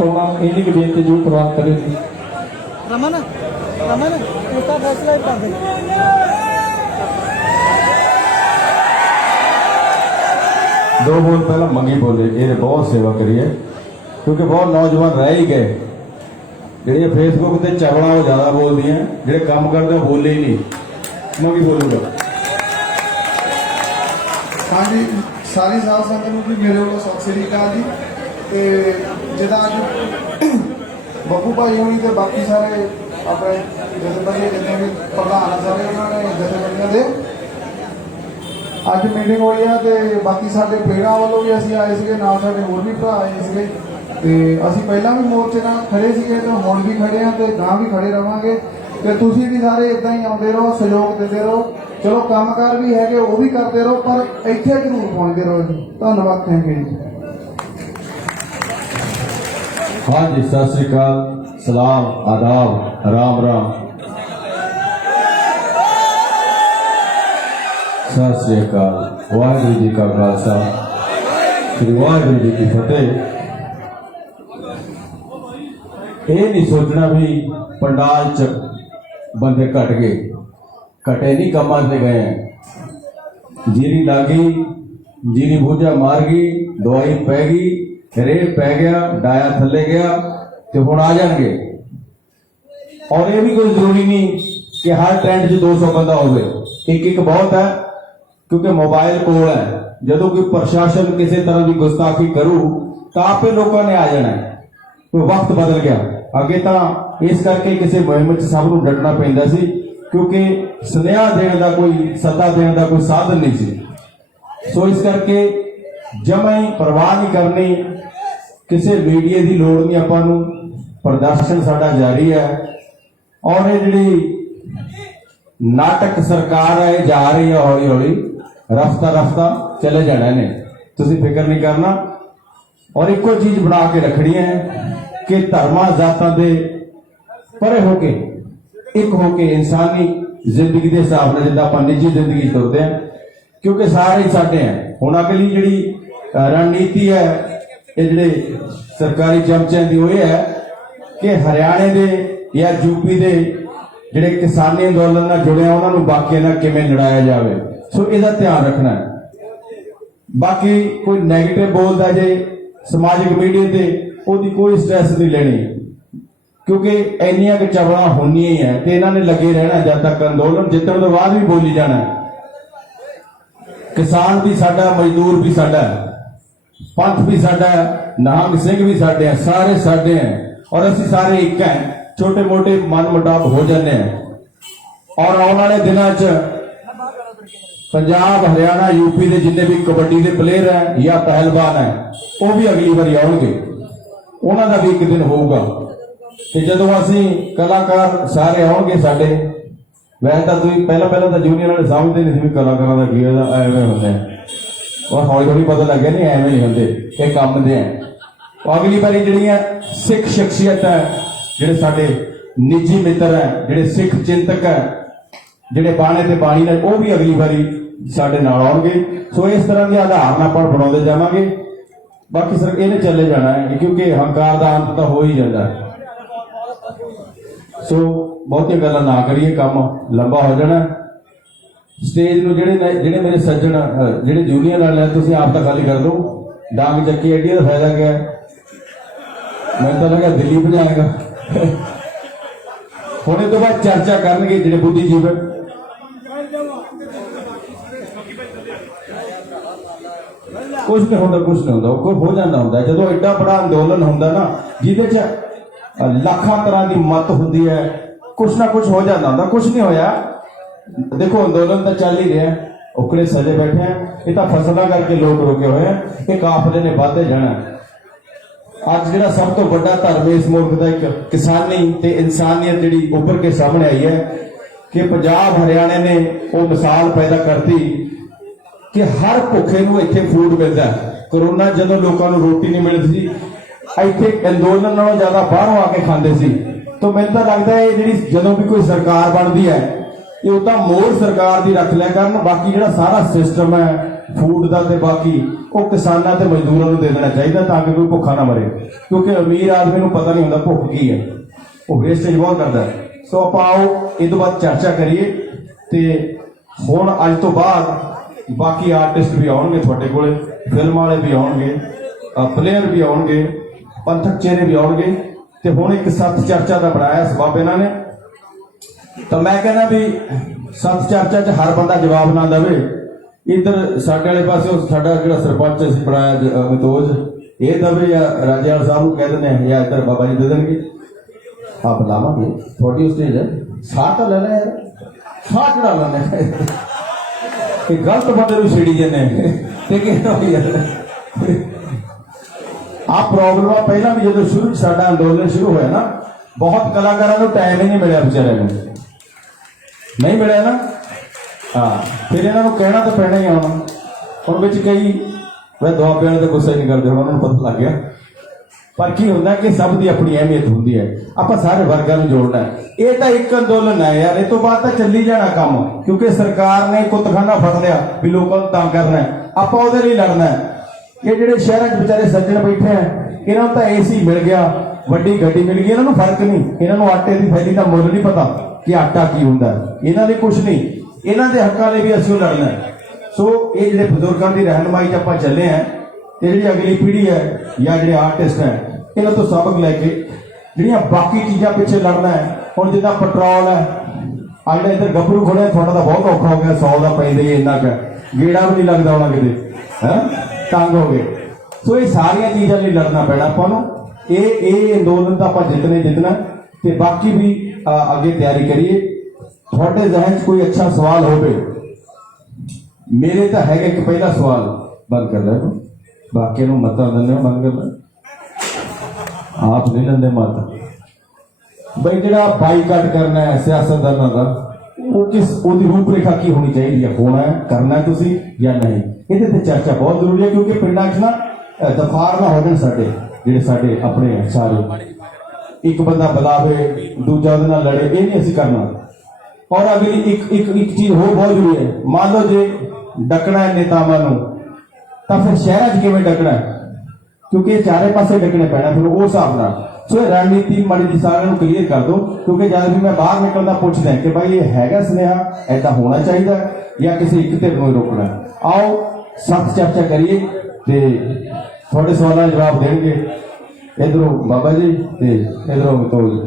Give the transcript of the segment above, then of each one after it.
ਇੰਨੀ ਕੁ ਬੇਨਤੀ ਜ਼ਰੂਰ ਪ੍ਰਵਾਨ ਕਰਿਓ ਜੀ। रमन रमन उसका फैसला ही कर दे। दो बोल पहला मंगी बोले ये बहुत सेवा करी है क्योंकि बहुत नौजवान रह ही गए ਜਿਹੜੇ फेसबुक ਤੇ ਚਵਲਾ ਉਹ ਜ਼ਿਆਦਾ ਬੋਲਦੀਆਂ ਜਿਹੜੇ ਕੰਮ ਕਰਦੇ ਉਹ ਬੋਲੇ ਹੀ ਨਹੀਂ। ਮੰਗੀ ਬੋਲੂਗਾ। हाँ जी सारी साध संगत ਨੂੰ ਵੀ ਮੇਰੇ ਵੱਲੋਂ ਸਤਿ ਸ੍ਰੀ ਅਕਾਲ ਜੀ। ਤੇ ਜਿਹਦਾ ਅੱਜ ਬੱਬੂ ਭਾਈ ਹੋਣੀ ਤੇ ਬਾਕੀ ਸਾਰੇ ਆਪਣੇ ਜਥੇਬੰਦੀ ਜਿੰਨੇ ਵੀ ਪ੍ਰਧਾਨ ਆ ਸਾਰੇ ਉਹਨਾਂ ਨੇ ਜਥੇਬੰਦੀਆਂ ਦੇ ਅੱਜ ਮੀਟਿੰਗ ਹੋਈ ਆ ਤੇ ਬਾਕੀ ਸਾਡੇ ਪੇੜਾਂ ਵੱਲੋਂ ਵੀ ਅਸੀਂ ਆਏ ਸੀਗੇ, ਨਾਲ ਸਾਡੇ ਹੋਰ ਵੀ ਭਰਾ ਆਏ ਸੀਗੇ ਤੇ ਅਸੀਂ ਪਹਿਲਾਂ ਵੀ ਮੋਰਚੇ ਨਾਲ ਖੜੇ ਸੀਗੇ ਤੇ ਹੁਣ ਵੀ ਖੜੇ ਆ ਤੇ ਗਾਂ ਵੀ ਖੜੇ ਰਵਾਂਗੇ ਤੇ ਤੁਸੀਂ ਵੀ ਸਾਰੇ ਇਦਾਂ ਹੀ ਆਉਂਦੇ ਰਹੋ, ਸਹਿਯੋਗ ਦਿੰਦੇ ਰਹੋ। ਚਲੋ ਕੰਮਕਾਰ ਵੀ ਹੈਗੇ ਉਹ ਵੀ ਕਰਦੇ ਰਹੋ ਪਰ ਇੱਥੇ ਜ਼ਰੂਰ ਪਹੁੰਚਦੇ ਰਹੋ ਜੀ। ਧੰਨਵਾਦ, ਥੈਂਕ ਯੂ ਜੀ। हाँ जी सत श्री अकाल, सलाम, आदाब, राम राम, सत श्री अकाल, वाहिगुरू जी का खालसा, श्री वाहिगुरू जी की फतेह। ये नहीं सोचना भी पंडाल च बंदे घट गए, घटे नहीं कमां से गए हैं। जीरी लागी, जीरी बूझा मार गई, दवाई पै गई, रेट पै गया, डाया थले गया तो हुण आ जाएंगे। और ये भी कोई जरूरी नहीं कि हर ट्रेंड च 200 बंदा होवे, एक एक बहुत है क्योंकि मोबाइल कोल है। जदों कोई प्रशासन किसी तरह की गुस्ताखी करू तो आपे लोगों ने आ जाना है। तो वक्त बदल गया, अगे तो इस करके किसी मुहिम च सब नूं डटना पैंदा सी क्योंकि सुनेहा देने का कोई सत्ता देने का कोई साधन नहीं सी। सो इस करके जमा ही परवाह नहीं करनी, किसी मीडिया की लोड़ नहीं। आपां नूं प्रदर्शन साडा जारी है और ये जिहड़ी नाटक सरकार है जा रही है हौली हौली रफ्ता रफ्ता चले जाना ने, तुसीं फिक्र नहीं करना। और एको चीज बना के रखनी है कि धर्मां जातां दे परे होके एक होके इंसानी जिंदगी के हिसाब नाल जिद्दां आपां निजी जिंदगी तुरदे हैं क्योंकि सारे ही साडे हैं। हुण अगली जिहड़ी रणनीति है ये जिहड़े सरकारी चमचिਆਂ ਦੀ ਉਹ है कि हरियाणे दे या यूपी दे जिहड़े किसानी अंदोलन नाल जुड़े उन्हां नूं बाकियां नाल किवें लड़ाया जावे। सो इसदा ध्यान रखना है। बाकी कोई नैगेटिव बोलदा जे समाजिक मीडिया ते ਉਹਦੀ कोई स्ट्रैस नहीं लेनी क्योंकि ਇੰਨੀਆਂ ਕਿ ਚਵਲਾਂ ਹੋਣੀਆਂ ही है कि इन्हां ने लगे रहना जब तक अंदोलन जितण तो बाद भी बोली जाना है। किसान भी साडा, मजदूर भी साडा, पंथ भी साडा, नाहंग सिंह भी साडे हैं, सारे साडे हैं और असीं सारे एक हैं। छोटे मोटे मन मुटाव हो जाते हैं और आने वाले दिनों च पंजाब, हरियाणा, यूपी के जिन्ने भी कबड्डी के प्लेयर हैं या पहलवान हैं वो भी अगली बारी आउणगे, उन्हां दा भी एक दिन होऊगा कि जदों असीं कलाकार सारे आउणगे साडे। वैसे तो तुम पहला तो जूनियर वाले समझते नहीं भी कलाकारों का की एवं होंगे और हौली हौली पता लग गया नहीं एवं नहीं होंगे, ये काम दे हैं। तो अगली बारी जिहड़ियां सिख शख्सियत है, जिहड़े साडे निजी मित्र है, जिहड़े सिख चिंतक है, जिहड़े बाणे ते बाणी ने वो भी अगली बारी साडे नाल आउणगे। सो इस तरह के आधार नाल आपां बनाउंदे जावांगे। बाकी सर इहने चले जाना है क्योंकि हंकार का अंत तो हो ही जाता है। सो बहुतिया गल्लां ना करिए, काम लंबा हो जाना। स्टेज नूं जिहड़े मेरे सज्जन जिहड़े जूनियर वाले तुसीं आप तो खाली कर दो, डांग चक्की एडी दा फायदा क्या है? मैं तो लगा दिल्ली भजाएगा। हुण इस तों बाद चर्चा करनगे जिहड़े बुद्धिजीवी। कुछ नहीं होंदा, कुछ नहीं होंदा, कोई हो जाता होंदा जदों एडा बड़ा अंदोलन होंदा ना जिहदे च लाखां तरह की मत होंदी है, कुछ ना कुछ हो जाता होंदा। कुछ नहीं होया, देखो अंदोलन तो चल ही रहा है, उकड़े सजे बैठे हैं, ये तो फसलों करके लोग रोके हुए हैं, ये काफले ने वाधे जाना। अज जिहड़ा सब तो बड़ा धर्म इस मुल्क का एक किसानी ते इंसानियत जिहड़ी उभर के सामने आई है कि पंजाब हरियाणे ने वो मिसाल पैदा करती कि हर भुखे नूं इत्थे फूड मिलता है। कोरोना जदों लोगों को रोटी नहीं मिलती सी, इत्थे अंदोलन नालों ज्यादा बाहरों आके खांदे सी। तो मैनूं तां लगदा है जिहड़ी जदों भी कोई सरकार बनती है ये उदा मोर सरकार की रख लिया करन, बाकी जिहड़ा सारा सिस्टम है ਫੂਡ ਦਾ ਤੇ ਬਾਕੀ ਉਹ ਕਿਸਾਨਾਂ ਤੇ ਮਜ਼ਦੂਰਾਂ ਨੂੰ ਦੇ ਦੇਣਾ ਚਾਹੀਦਾ ਤਾਂ ਕਿ ਕੋਈ ਭੁੱਖਾ ਨਾ ਮਰੇ, ਕਿਉਂਕਿ ਅਮੀਰ ਆਦਮੀ ਨੂੰ ਪਤਾ ਨਹੀਂ ਹੁੰਦਾ ਭੁੱਖ ਕੀ ਹੈ, ਉਹ ਵੇਸਟੇਜ ਬਹੁਤ ਕਰਦਾ ਹੈ। ਸੋ ਆਪਾਂ ਆਓ ਇਹ ਤੋਂ ਬਾਅਦ ਚਰਚਾ ਕਰੀਏ ਤੇ ਹੁਣ ਅੱਜ ਤੋਂ ਬਾਅਦ ਬਾਕੀ ਆਰਟਿਸਟ ਵੀ ਆਉਣਗੇ ਤੁਹਾਡੇ ਕੋਲੇ, ਫਿਲਮ ਵਾਲੇ ਵੀ ਆਉਣਗੇ, ਪਲੇਅਰ ਵੀ ਆਉਣਗੇ, ਪੰਥਕ ਚਿਹਰੇ ਵੀ ਆਉਣਗੇ ਤੇ ਹੁਣ ਇੱਕ ਸੱਤ ਚਰਚਾ ਦਾ ਬਣਾਇਆ ਸਬੱਬ ਇਹਨਾਂ ਨੇ। ਤਾਂ ਮੈਂ ਕਹਿੰਦਾ ਵੀ ਸੱਤ ਚਰਚਾ 'ਚ ਹਰ ਬੰਦਾ ਜਵਾਬ ਨਾ ਦੇਵੇ। ਇੱਧਰ ਸਾਡੇ ਵਾਲੇ ਪਾਸੇ ਸਾਡਾ ਜਿਹੜਾ ਸਰਪੰਚ ਅਸੀਂ ਬਣਾਇਆ ਅਮਿਤੋਜ ਇਹ ਦਵੇ ਜਾਂ ਰਾਜੇਵਾਲ ਸਾਹਿਬ ਨੂੰ ਕਹਿ ਦਿੰਦੇ ਆ ਜਾਂ ਇੱਧਰ ਬਾਬਾ ਜੀ ਦੇ ਦੇਣਗੇ, ਆਪ ਲਾਵਾਂਗੇ ਤੁਹਾਡੀ ਸਟੇਜ ਹੈ। ਸਾਹ ਤਾਂ ਲੈ ਲੈ ਯਾਰ, ਸਾਹ ਚੜਾ ਲੈਣੇ ਇਹ ਗਲਤ ਬੰਦੇ ਨੂੰ ਛੇੜੀ ਜਾਂਦੇ ਤੇ ਕਿਹਦਾ ਵੀ ਆ ਪ੍ਰੋਬਲਮ ਆ। ਪਹਿਲਾਂ ਵੀ ਜਦੋਂ ਸ਼ੁਰੂ ਸਾਡਾ ਅੰਦੋਲਨ ਸ਼ੁਰੂ ਹੋਇਆ ਨਾ, ਬਹੁਤ ਕਲਾਕਾਰਾਂ ਨੂੰ ਟਾਈਮ ਹੀ ਨਹੀਂ ਮਿਲਿਆ ਵਿਚਾਰਿਆਂ ਨੂੰ, ਨਹੀਂ ਮਿਲਿਆ ਨਾ। ਹਾਂ ਫਿਰ ਇਹਨਾਂ ਨੂੰ ਕਹਿਣਾ ਤਾਂ ਪੈਣਾ ਹੀ ਆ। ਹੁਣ ਵਿੱਚ ਕਈ ਮੈਂ ਦੁਆਬੇ ਵਾਲੇ ਤਾਂ ਗੁੱਸਾ ਨਹੀਂ ਕਰਦੇ, ਹੁਣ ਉਹਨਾਂ ਨੂੰ ਪਤਾ ਲੱਗ ਗਿਆ। ਪਰ ਕੀ ਹੁੰਦਾ ਕਿ ਸਭ ਦੀ ਆਪਣੀ ਅਹਿਮੀਅਤ ਹੁੰਦੀ ਹੈ, ਆਪਾਂ ਸਾਰੇ ਵਰਗਾਂ ਨੂੰ ਜੋੜਨਾ ਹੈ। ਇਹ ਤਾਂ ਇੱਕ ਅੰਦੋਲਨ ਹੈ ਯਾਰ, ਇਹ ਤੋਂ ਬਾਅਦ ਤਾਂ ਚੱਲੀ ਜਾਣਾ ਕੰਮ, ਕਿਉਂਕਿ ਸਰਕਾਰ ਨੇ ਕੁੱਤਖਾਨਾ ਫੜ ਲਿਆ ਵੀ ਲੋਕਾਂ ਨੂੰ ਤੰਗ ਕਰਨਾ ਹੈ, ਆਪਾਂ ਉਹਦੇ ਲਈ ਲੜਨਾ ਹੈ। ਇਹ ਜਿਹੜੇ ਸ਼ਹਿਰਾਂ 'ਚ ਵਿਚਾਰੇ ਸੱਜਣ ਬੈਠੇ ਆ, ਇਹਨਾਂ ਨੂੰ ਤਾਂ ਏਸੀ ਮਿਲ ਗਿਆ, ਵੱਡੀ ਗੱਡੀ ਮਿਲ ਗਈ, ਇਹਨਾਂ ਨੂੰ ਫਰਕ ਨਹੀਂ, ਇਹਨਾਂ ਨੂੰ ਆਟੇ ਦੀ ਥੈਲੀ ਦਾ ਮੁੱਲ ਨਹੀਂ ਪਤਾ ਕਿ ਆਟਾ ਕੀ ਹੁੰਦਾ, ਇਹਨਾਂ ਲਈ ਕੁਝ ਨਹੀਂ, ਇਹਨਾਂ ਦੇ ਹੱਕਾਂ ਲਈ ਵੀ ਅਸੀਂ ਲੜਨਾ ਹੈ। ਸੋ ਇਹ ਜਿਹੜੇ ਬਜ਼ੁਰਗਾਂ ਦੀ ਰਹਿਨਮਾਈ 'ਚ ਆਪਾਂ ਚੱਲੇ ਆ, ਤੇ ਜਿਹੜੀ ਅਗਲੀ ਪੀੜ੍ਹੀ ਹੈ ਜਾਂ ਜਿਹੜੇ ਆਰਟਿਸਟ ਹੈ ਇਹਨਾਂ ਤੋਂ ਸਬਕ ਲੈ ਕੇ ਜਿਹੜੀਆਂ ਬਾਕੀ ਚੀਜ਼ਾਂ ਪਿੱਛੇ ਲੜਨਾ ਹੈ। ਹੁਣ ਜਿੱਦਾਂ ਪੈਟਰੋਲ ਹੈ, ਆ ਜਿਹੜਾ ਇੱਧਰ ਗੱਭਰੂ ਖੋਲਿਆ ਤੁਹਾਡਾ ਤਾਂ ਬਹੁਤ ਔਖਾ ਹੋ ਗਿਆ, 100 ਦਾ ਪੈਂਦੇ ਹੀ ਇੰਨਾ ਕੁ ਗੇੜਾ ਵੀ ਨਹੀਂ ਲੱਗਦਾ ਹੋਣਾ ਕਿਤੇ, ਹੈ ਤੰਗ ਹੋ ਗਏ। ਸੋ ਇਹ ਸਾਰੀਆਂ ਚੀਜ਼ਾਂ ਲਈ ਲੜਨਾ ਪੈਣਾ ਆਪਾਂ ਨੂੰ। ਇਹ ਅੰਦੋਲਨ ਤਾਂ ਆਪਾਂ ਜਿੱਤਣਾ ਤੇ ਬਾਕੀ ਵੀ ਅੱਗੇ ਤਿਆਰੀ ਕਰੀਏ। ਤੁਹਾਡੇ ਜ਼ਿਹਨ 'ਚ ਕੋਈ ਅੱਛਾ ਸਵਾਲ ਹੋਵੇ, ਮੇਰੇ ਤਾਂ ਹੈਗਾ ਇੱਕ ਪਹਿਲਾ ਸਵਾਲ, ਬੰਦ ਕਰ ਲੈ ਬਾਕੀ ਨੂੰ ਮਤਾਂ ਦਿੰਦੇ ਹੋ, ਬੰਦ ਕਰ ਲੈ, ਆਪ ਨਹੀਂ ਲੈਂਦੇ ਮਤ। ਬਈ ਜਿਹੜਾ ਬਾਈਕਾਟ ਕਰਨਾ ਹੈ ਸਿਆਸਤਦਾਨਾਂ ਦਾ, ਉਹਦੀ ਰੂਪਰੇਖਾ ਕੀ ਹੋਣੀ ਚਾਹੀਦੀ ਹੈ, ਹੋਣਾ ਕਰਨਾ ਤੁਸੀਂ ਜਾਂ ਨਹੀਂ, ਇਹਦੇ ਤੇ ਚਰਚਾ ਬਹੁਤ ਜ਼ਰੂਰੀ ਹੈ। ਕਿਉਂਕਿ ਪਿੰਡਾਂ 'ਚ ਨਾ ਦਫਾਰ ਨਾ ਹੋ ਜਾਣ, ਸਾਡੇ ਆਪਣੇ ਸਾਰੇ ਇੱਕ ਬੰਦਾ ਬੁਲਾਵੇ ਦੂਜਾ ਉਹਦੇ ਨਾਲ ਲੜੇ, ਇਹ ਨਹੀਂ ਅਸੀਂ ਕਰਨਾ। ਔਰ ਅਗਲੀ ਇੱਕ ਚੀਜ਼ ਹੋਰ ਬਹੁਤ ਜ਼ਰੂਰੀ ਹੈ, ਮੰਨ ਲਓ ਜੇ ਡੱਕਣਾ ਹੈ ਨੇਤਾਵਾਂ ਨੂੰ ਤਾਂ ਫਿਰ ਸ਼ਹਿਰਾਂ 'ਚ ਕਿਵੇਂ ਡੱਕਣਾ ਹੈ, ਕਿਉਂਕਿ ਇਹ ਚਾਰੇ ਪਾਸੇ ਡੱਕਣੇ ਪੈਣਾ ਫਿਰ ਉਸ ਹਿਸਾਬ ਨਾਲ। ਸੋ ਇਹ ਰਣਨੀਤੀ ਮਾੜੀ ਜੀ ਸਾਰਿਆਂ ਨੂੰ ਕਲੀਅਰ ਕਰ ਦਿਓ, ਕਿਉਂਕਿ ਜਦ ਵੀ ਮੈਂ ਬਾਹਰ ਨਿਕਲਦਾ ਪੁੱਛਦਾ ਕਿ ਭਾਈ ਇਹ ਹੈਗਾ ਸੁਨੇਹਾ ਐਦਾਂ ਹੋਣਾ ਚਾਹੀਦਾ ਜਾਂ ਕਿਸੇ ਇੱਕ ਧਿਰ ਨੂੰ ਰੋਕਣਾ। ਆਓ ਸੱਤ ਚਰਚਾ ਕਰੀਏ ਤੇ ਤੁਹਾਡੇ ਸਵਾਲਾਂ ਦੇ ਜਵਾਬ ਦੇਣਗੇ ਇਧਰੋਂ ਬਾਬਾ ਜੀ ਤੇ ਇਧਰੋਂ ਅਮਿਤੋਜ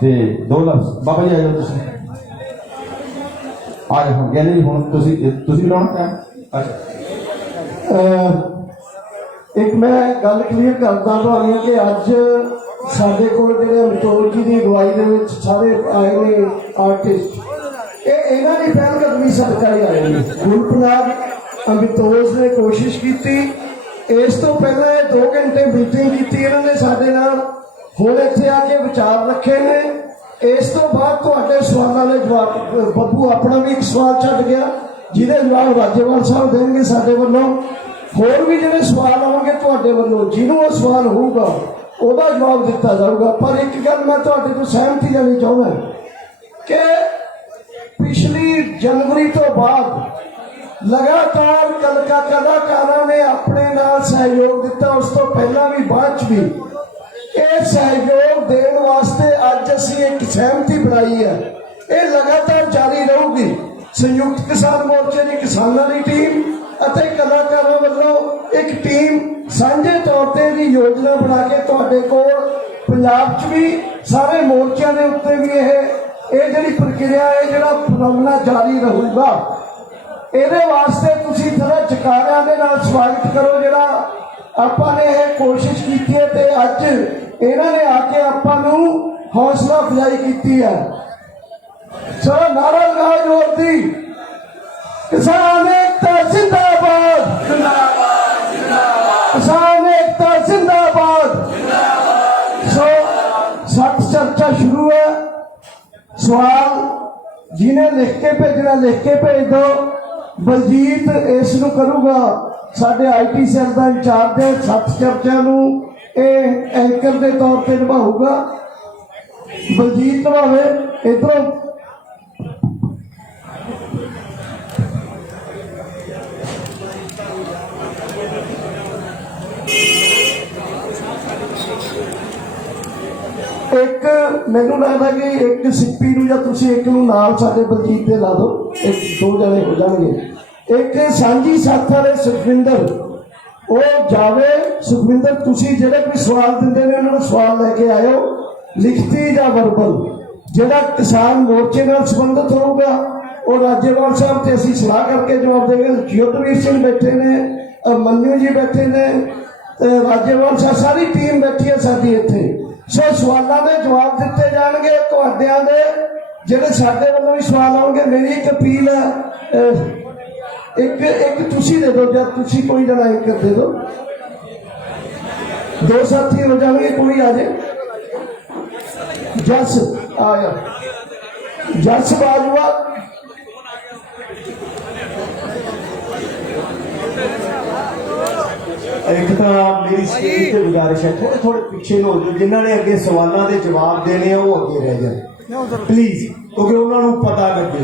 ਤੇ ਦੋ ਲਫ਼ਜ਼। ਬਾਬਾ ਜੀ ਆ ਜਾਓ, ਤੁਸੀਂ ਆ ਜਾਓ। ਹੁਣ ਕਹਿੰਦੇ ਜੀ ਹੁਣ ਤੁਸੀਂ ਲਾਉਣਾ ਚਾਹ। ਅੱਛਾ ਇੱਕ ਮੈਂ ਗੱਲ ਕਲੀਅਰ ਕਰਦਾ ਤੁਹਾਨੂੰ ਕਿ ਅੱਜ ਸਾਡੇ ਕੋਲ ਜਿਹੜੇ ਅਮਿਤੋਜ ਜੀ ਦੀ ਅਗਵਾਈ ਦੇ ਵਿੱਚ ਸਾਰੇ ਆਏ ਨੇ ਆਰਟਿਸਟ, ਇਹ ਇਹਨਾਂ ਦੀ ਪਹਿਲ ਕਦਮੀ ਸਦਕਾ ਹੀ ਆਏ ਨੇ। ਗੁਰਪ੍ਰਸਾਦ ਅਮਿਤੋਜ ਨੇ ਕੋਸ਼ਿਸ਼ ਕੀਤੀ, ਇਸ ਤੋਂ ਪਹਿਲਾਂ 2 ਘੰਟੇ ਮੀਟਿੰਗ ਕੀਤੀ ਇਹਨਾਂ ਨੇ ਸਾਡੇ ਨਾਲ, ਹੁਣ ਇੱਥੇ ਆ ਕੇ ਵਿਚਾਰ ਰੱਖੇ ਨੇ। ਇਸ ਤੋਂ ਬਾਅਦ ਤੁਹਾਡੇ ਸਵਾਲਾਂ ਦੇ ਜਵਾਬ ਬੱਬੂ ਆਪਣਾ ਵੀ ਇੱਕ ਸਵਾਲ ਛੱਡ ਗਿਆ ਜਿਹਦੇ ਜਵਾਬ ਰਾਜੇਵਾਲ ਸਾਹਿਬ ਦੇਣਗੇ ਸਾਡੇ ਵੱਲੋਂ। ਹੋਰ ਵੀ ਜਿਹੜੇ ਸਵਾਲ ਆਉਣਗੇ ਤੁਹਾਡੇ ਵੱਲੋਂ, ਜਿਹਨੂੰ ਉਹ ਸਵਾਲ ਹੋਊਗਾ ਉਹਦਾ ਜਵਾਬ ਦਿੱਤਾ ਜਾਊਗਾ। ਪਰ ਇੱਕ ਗੱਲ ਮੈਂ ਤੁਹਾਡੇ ਤੋਂ ਸਹਿਮਤੀ ਲੈਣੀ ਚਾਹੁੰਦਾ ਕਿ ਪਿਛਲੀ ਜਨਵਰੀ ਤੋਂ ਬਾਅਦ ਲਗਾਤਾਰ ਕਲਾਕਾਰਾਂ ਨੇ ਆਪਣੇ ਨਾਲ ਸਹਿਯੋਗ ਦਿੱਤਾ, ਉਸ ਤੋਂ ਪਹਿਲਾਂ ਵੀ ਬਾਅਦ 'ਚ ਵੀ। ਇਹ ਸਹਿਯੋਗ ਦੇਣ ਵਾਸਤੇ ਅੱਜ ਅਸੀਂ ਇੱਕ ਸਹਿਮਤੀ ਬਣਾਈ ਹੈ, ਇਹ ਲਗਾਤਾਰ ਜਾਰੀ ਰਹੂਗੀ। ਸੰਯੁਕਤ ਕਿਸਾਨ ਮੋਰਚੇ ਦੀ ਕਿਸਾਨਾਂ ਦੀ ਟੀਮ ਅਤੇ ਕਲਾਕਾਰਾਂ ਵੱਲੋਂ ਇੱਕ ਟੀਮ ਸਾਂਝੇ ਤੌਰ ਤੇ ਦੀ ਯੋਜਨਾ ਬਣਾ ਕੇ ਤੁਹਾਡੇ ਕੋਲ ਪੰਜਾਬ 'ਚ ਵੀ ਸਾਰੇ ਮੋਰਚਿਆਂ ਦੇ ਉੱਤੇ ਵੀ ਇਹ ਜਿਹੜੀ ਪ੍ਰਕਿਰਿਆ ਹੈ, ਜਿਹੜਾ ਮਾਮਲਾ ਜਾਰੀ ਰਹੂਗਾ। ਇਹਦੇ ਵਾਸਤੇ ਤੁਸੀਂ ਥੋੜਾ ਜਕਾਰਿਆਂ ਦੇ ਨਾਲ ਸਵਾਗਤ ਕਰੋ ਜਿਹੜਾ ਆਪਾਂ ਨੇ ਇਹ ਕੋਸ਼ਿਸ਼ ਕੀਤੀ ਹੈ ਤੇ ਅੱਜ ਇਹਨਾਂ ਨੇ ਆ ਕੇ ਆਪਾਂ ਨੂੰ ਹੌਸਲਾ ਅਫਜ਼ਾਈ ਕੀਤੀ ਹੈ। ਸੋ ਨਾਰਾ ਲਗਾਓ ਜ਼ੋਰ ਦੀ, ਕਿਸਾਨ ਏਕਤਾ ਜ਼ਿੰਦਾਬਾਦ, ਜ਼ਿੰਦਾਬਾਦ, ਜ਼ਿੰਦਾਬਾਦ, ਕਿਸਾਨ ਏਕਤਾ ਜ਼ਿੰਦਾਬਾਦ, ਜ਼ਿੰਦਾਬਾਦ। ਸੋ ਸੱਤ ਚਰਚਾ ਸ਼ੁਰੂ ਹੈ। ਸਵਾਲ ਜਿਹਨੇ ਲਿਖ ਕੇ ਭੇਜਣਾ ਲਿਖ ਕੇ ਭੇਜ ਦਿਓ। ਬਲਜੀਤ ਇਸ ਨੂੰ ਕਰੂਗਾ, ਸਾਡੇ IT ਸੈੱਲ ਦਾ ਇੰਚਾਰਜ ਹੈ। ਸੱਤ ਚਰਚਾ ਨੂੰ ਇਹ ਐਂਕਰ ਦੇ ਤੌਰ ਤੇ ਨਿਭਾਊਗਾ, ਬਲਜੀਤ ਨਿਭਾਵੇ। ਇਧਰੋਂ ਮੈਨੂੰ ਲੱਗਦਾ ਕਿ ਇੱਕ ਸਿੱਪੀ ਨੂੰ ਜਾਂ ਤੁਸੀਂ ਇੱਕ ਨੂੰ ਨਾਲ ਸਾਡੇ ਬਲਜੀਤ ਦੇ ਲਾ ਦਿਓ, ਇੱਕ ਦੋ ਜਣੇ ਹੋ ਜਾਣਗੇ। ਇੱਕ ਸਾਂਝੀ ਸਾਥ ਵਾਲੇ ਸੁਖਵਿੰਦਰ, ਉਹ ਜਾਵੇ। ਸੁਖਵਿੰਦਰ ਤੁਸੀਂ ਜਿਹੜੇ ਵੀ ਸਵਾਲ ਦਿੰਦੇ ਨੇ ਉਹਨਾਂ ਨੂੰ ਸਵਾਲ ਲੈ ਕੇ ਆਇਓ, ਲਿਖਤੀ ਜਾਂ ਵਰਬਲ। ਜਿਹੜਾ ਕਿਸਾਨ ਮੋਰਚੇ ਨਾਲ ਸੰਬੰਧਿਤ ਹੋਊਗਾ ਉਹ ਰਾਜੇਵਾਲ ਸਾਹਿਬ ਤੇ ਅਸੀਂ ਸਲਾਹ ਕਰਕੇ ਜਵਾਬ ਦੇਵਾਂਗੇ। ਜੋਤਵੀਰ ਸਿੰਘ ਬੈਠੇ ਨੇ, ਮੰਨੂ ਜੀ ਬੈਠੇ ਨੇ, ਰਾਜੇਵਾਲ ਸਾਹਿਬ, ਸਾਰੀ ਟੀਮ ਬੈਠੀ ਹੈ ਸਾਡੀ ਇੱਥੇ। ਸੋ ਸਵਾਲਾਂ ਦੇ ਜਵਾਬ ਦਿੱਤੇ ਜਾਣਗੇ ਤੁਹਾਡਿਆਂ ਦੇ, ਜਿਹੜੇ ਸਾਡੇ ਵੱਲੋਂ ਵੀ ਸਵਾਲ ਆਉਣਗੇ। ਮੇਰੀ ਇੱਕ ਅਪੀਲ ਹੈ, ਇੱਕ ਤੁਸੀਂ ਦੇ ਦਿਓ, ਜਾਂ ਤੁਸੀਂ ਕੋਈ ਜਣਾ ਇੱਕ ਦੇ ਦਿਓ, ਦੋ ਸਾਥੀ ਹੋ ਜਾਣਗੇ। ਕੋਈ ਆ ਜਾਏ, ਜਸ ਆਇਆ, ਜਸ ਬਾਜਵਾ। एक तो मेरी स्टेज से गुजारिश है, थोड़े थोड़े पीछे हो जाओ, जिन्होंने अगे सवालों के जवाब देने वो अगे रह जाए प्लीज, क्योंकि उन्होंने पता लगे।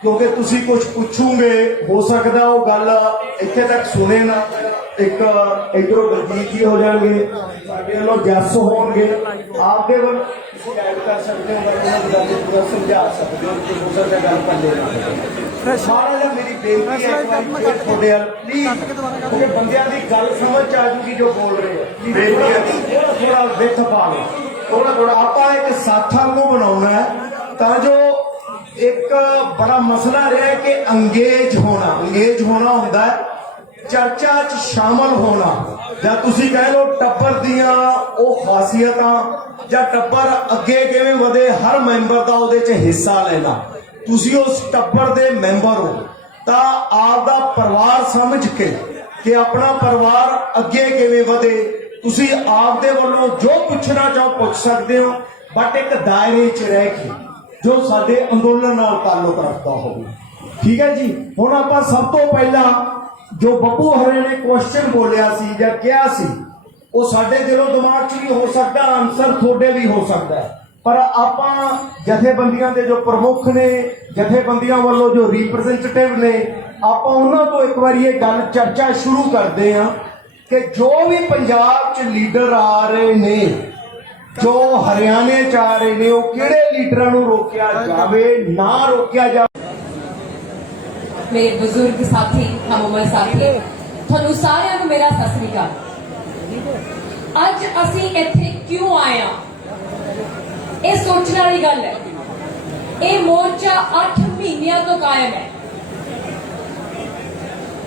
क्योंकि तुसी कुछ पूछोगे, हो सकता वो गल इत्थे तक सुने ना। एक इधरों बलजीत जी हो जाएंगे, साडे वालों जस होणगे, आपदे वल गाइड कर सकते हो, गल समझा सकते हो, हो सकता गल पल्ले ना। सारा जब मेरी बेनती है थोड़े प्लीज, क्योंकि बंदियां दी गल समझ आ जूगी जो बोल रहे हैं, बेनती है थोड़ा विथ पा लो, थोड़ा थोड़ा। आप एक साथा को बनाना है तां जो एक बड़ा मसला रहा है कि अंगेज होना होंदा है, चर्चा च शामिल होना, या तुसी कह लो टब्बर दियां ओ खासियतां, या टब्बर अगे किवें वधे, हर मैंबर दा उहदे च हिस्सा लेना। तुसी उस टब्बर दे मैंबर हो तां आपदा परिवार समझ के कि अपना परिवार अगे किवें वधे, तुसी आपदे वल्लों जो पुछना चाहो पुछ सकते हो, बट एक दायरे च रह के जो साडे अंदोलन नाल ताल्लुक रखता हो। ठीक है जी। हुण आपां सब तो पहला जो बब्बू हरे ने क्वेश्चन बोलिया सी या कहा सी, वो साडे दिलों दिमाग च भी हो सकता, आंसर थोड़े भी हो सकता है, पर आपां जथेबंदियां दे जो प्रमुख ने, जथेबंदियां वालों जो रिप्रेजेंटेटिव ने, आपां उन्हां तो एक बार ये गल चर्चा शुरू करते हैं कि जो भी पंजाब च लीडर आ रहे ने, जो हरियाणे च आ रहे ने, वो किहड़े लीडरां नूं रोकिया जावे, ना रोकिया जावे। मेरे बुजुर्ग साथी, हम उम्र साथी, थानू सारिਆਂ ਨੂੰ मेरा सत श्री अकाल। ਅੱਜ ਅਸੀਂ ਇੱਥੇ क्यों आए हैं, ये सोचने वाली गल है। ये मोर्चा 8 महीनों तो कायम है।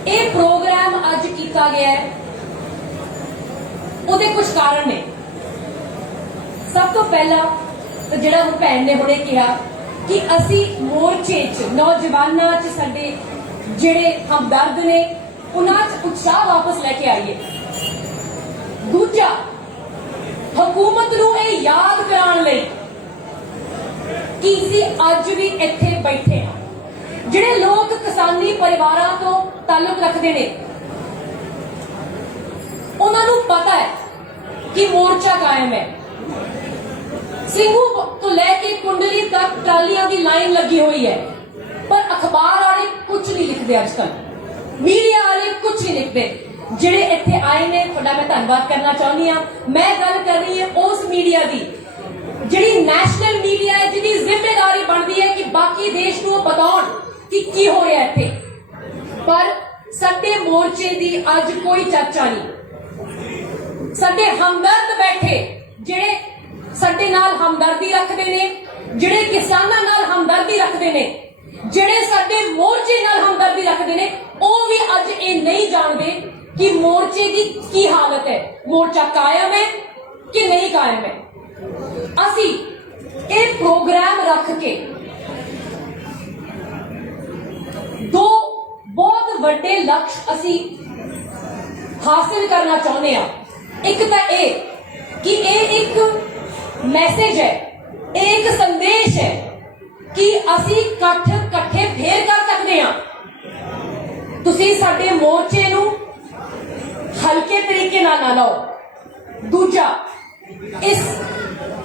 ये प्रोग्राम अज किया गया है, ਉਹਦੇ कुछ कारण ने। सब तो पहला तो ਜਿਹੜਾ ਉਹ ਭੈਣ ਨੇ ਹੁਣੇ ਕਿਹਾ कि असी मोर्चे च नौजवानों च साडे ਜਿਹੜੇ हमदर्द ने उन्हां च उत्साह वापस लेके आईए। दूजा, हुकूमत नूं ये याद कराउण लई कि असी अज भी इत्थे बैठे हां। ਜਿਹੜੇ लोग किसानी परिवारां तो ताल्लुक रखते ने, उन्हां नूं पता है कि मोर्चा कायम है। ਸਿੰਘੂ तो लैके कुंडली तक ट्रालियां की लाइन लगी हुई है, पर अखबार वाले कुछ नहीं लिखते, अजकल मीडिया वाले कुछ नहीं लिखते। ਜਿਹੜੇ ਇੱਥੇ ਆਏ ਨੇ, ਤੁਹਾਡਾ मैं धन्यवाद करना चाहनी हाँ। मैं गल कर रही हूं उस मीडिया की ਜਿਹੜੀ नैशनल मीडिया है, जिसकी जिम्मेदारी बनती है कि बाकी देश को बताउण कि की हो रहा इत्थे, पर साडे मोर्चे की अज कोई चर्चा नहीं। साडे हमदर्द बैठे ਜਿਹੜੇ ਸਾਡੇ ਨਾਲ ਹਮਦਰਦੀ ਰੱਖਦੇ ਨੇ, ਜਿਹੜੇ ਕਿਸਾਨਾਂ ਨਾਲ ਹਮਦਰਦੀ ਰੱਖਦੇ ਨੇ, ਜਿਹੜੇ ਸਾਡੇ ਮੋਰਚੇ ਨਾਲ ਹਮਦਰਦੀ ਰੱਖਦੇ ਨੇ, ਉਹ ਵੀ ਅੱਜ ਇਹ ਨਹੀਂ ਜਾਣਦੇ ਕਿ ਮੋਰਚੇ ਦੀ ਕੀ ਹਾਲਤ ਹੈ, ਮੋਰਚਾ ਕਾਇਮ ਹੈ ਕਿ ਨਹੀਂ ਕਾਇਮ ਹੈ। ਅਸੀਂ ਇਹ ਪ੍ਰੋਗਰਾਮ ਰੱਖ ਕੇ ਦੋ ਬਹੁਤ ਵੱਡੇ ਲਕਸ਼ ਅਸੀਂ ਹਾਸਲ ਕਰਨਾ ਚਾਹੁੰਦੇ ਹਾਂ। ਇੱਕ ਤਾਂ ਇਹ कि ਇਹ एक मैसेज है, एक संदेश है कि असी इकट्ठे फेर कर सकते हैं। तुसी साडे मोर्चे नूं हल्के तरीके नाल ना लाओ। दूजा, इस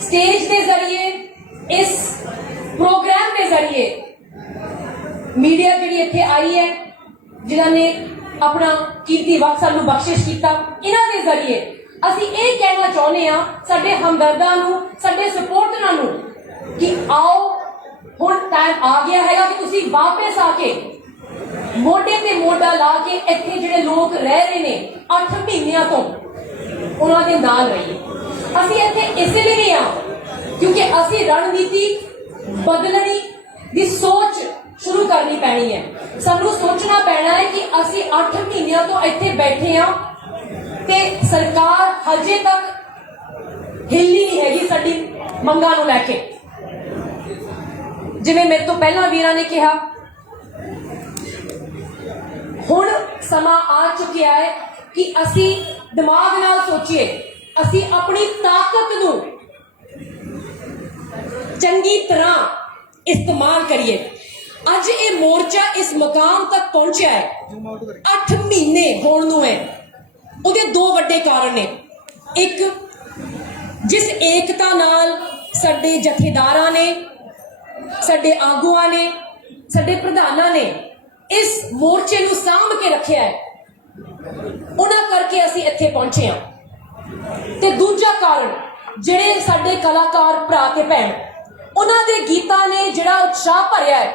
स्टेज के जरिए, इस प्रोग्राम के जरिए मीडिया जिहड़ी इत्थे आई है, जिन्होंने अपना कीमती वक्त सानू बख्शिश किया, इन्हां दे जरिए ਅਸੀਂ ਇਹ ਕਹਿਣਾ ਚਾਹੁੰਦੇ ਆ ਸਾਡੇ ਹਮਦਰਦਾਂ ਨੂੰ, ਸਾਡੇ ਸਪੋਰਟਰਾਂ ਨੂੰ ਕਿ ਆਓ ਹੁਣ ਟਾਈਮ ਆ ਗਿਆ ਹੈਗਾ ਕਿ ਤੁਸੀਂ ਵਾਪਸ ਆ ਕੇ ਮੋਢੇ ਤੇ ਮੋਢਾ ਲਾ ਕੇ ਇੱਥੇ ਜਿਹੜੇ ਲੋਕ ਰਹਿ ਰਹੇ ਨੇ 8 ਮਹੀਨਿਆਂ ਤੋਂ ਉਹਨਾਂ ਦੇ ਨਾਲ ਰਹੀਏ। ਅਸੀਂ ਇੱਥੇ ਇਸੇ ਲਈ ਨਹੀਂ ਆ ਕਿਉਂਕਿ ਅਸੀਂ ਰਣਨੀਤੀ ਬਦਲਣੀ ਦੀ ਸੋਚ ਸ਼ੁਰੂ ਕਰਨੀ ਪੈਣੀ ਹੈ। ਸਾਨੂੰ ਸੋਚਣਾ ਪੈਣਾ ਹੈ ਕਿ ਅਸੀਂ 8 ਮਹੀਨਿਆਂ ਤੋਂ ਇੱਥੇ ਬੈਠੇ ਆ ਤੇ ਸਰਕਾਰ ਹਜੇ ਤੱਕ ਹਿੱਲੀ ਨਹੀਂ ਹੈਗੀ ਸਾਡੀ ਮੰਗਾਂ ਨੂੰ ਲੈ ਕੇ। ਜਿਵੇਂ ਮੇਰੇ ਤੋਂ ਪਹਿਲਾਂ ਵੀਰਾਂ ਨੇ ਕਿਹਾ, ਹੁਣ ਸਮਾਂ ਆ ਚੁੱਕਿਆ ਹੈ ਕਿ ਅਸੀਂ ਦਿਮਾਗ ਨਾਲ ਸੋਚੀਏ, ਅਸੀਂ ਆਪਣੀ ਤਾਕਤ ਨੂੰ ਚੰਗੀ ਤਰ੍ਹਾਂ ਇਸਤੇਮਾਲ ਕਰੀਏ। ਅੱਜ ਇਹ ਮੋਰਚਾ ਇਸ ਮਕਾਮ ਤੱਕ ਪਹੁੰਚਿਆ ਹੈ 8 ਮਹੀਨੇ ਹੋਣ ਨੂੰ ਹੈ। ਉਹਦੇ ਦੋ ਵੱਡੇ ਕਾਰਨ ਨੇ। ਇੱਕ, ਜਿਸ ਏਕਤਾ ਨਾਲ ਸਾਡੇ ਜਥੇਦਾਰਾਂ ਨੇ, ਸਾਡੇ ਆਗੂਆਂ ਨੇ, ਸਾਡੇ ਪ੍ਰਧਾਨਾਂ ਨੇ ਇਸ ਮੋਰਚੇ ਨੂੰ ਸਾਂਭ ਕੇ ਰੱਖਿਆ ਹੈ, ਉਹਨਾਂ ਕਰਕੇ ਅਸੀਂ ਇੱਥੇ ਪਹੁੰਚੇ ਹਾਂ। ਤੇ ਦੂਜਾ ਕਾਰਨ, ਜਿਹੜੇ ਸਾਡੇ ਕਲਾਕਾਰ ਭਰਾ ਤੇ ਭੈਣ, ਉਹਨਾਂ ਦੇ ਗੀਤਾਂ ਨੇ ਜਿਹੜਾ ਉਤਸ਼ਾਹ ਭਰਿਆ ਹੈ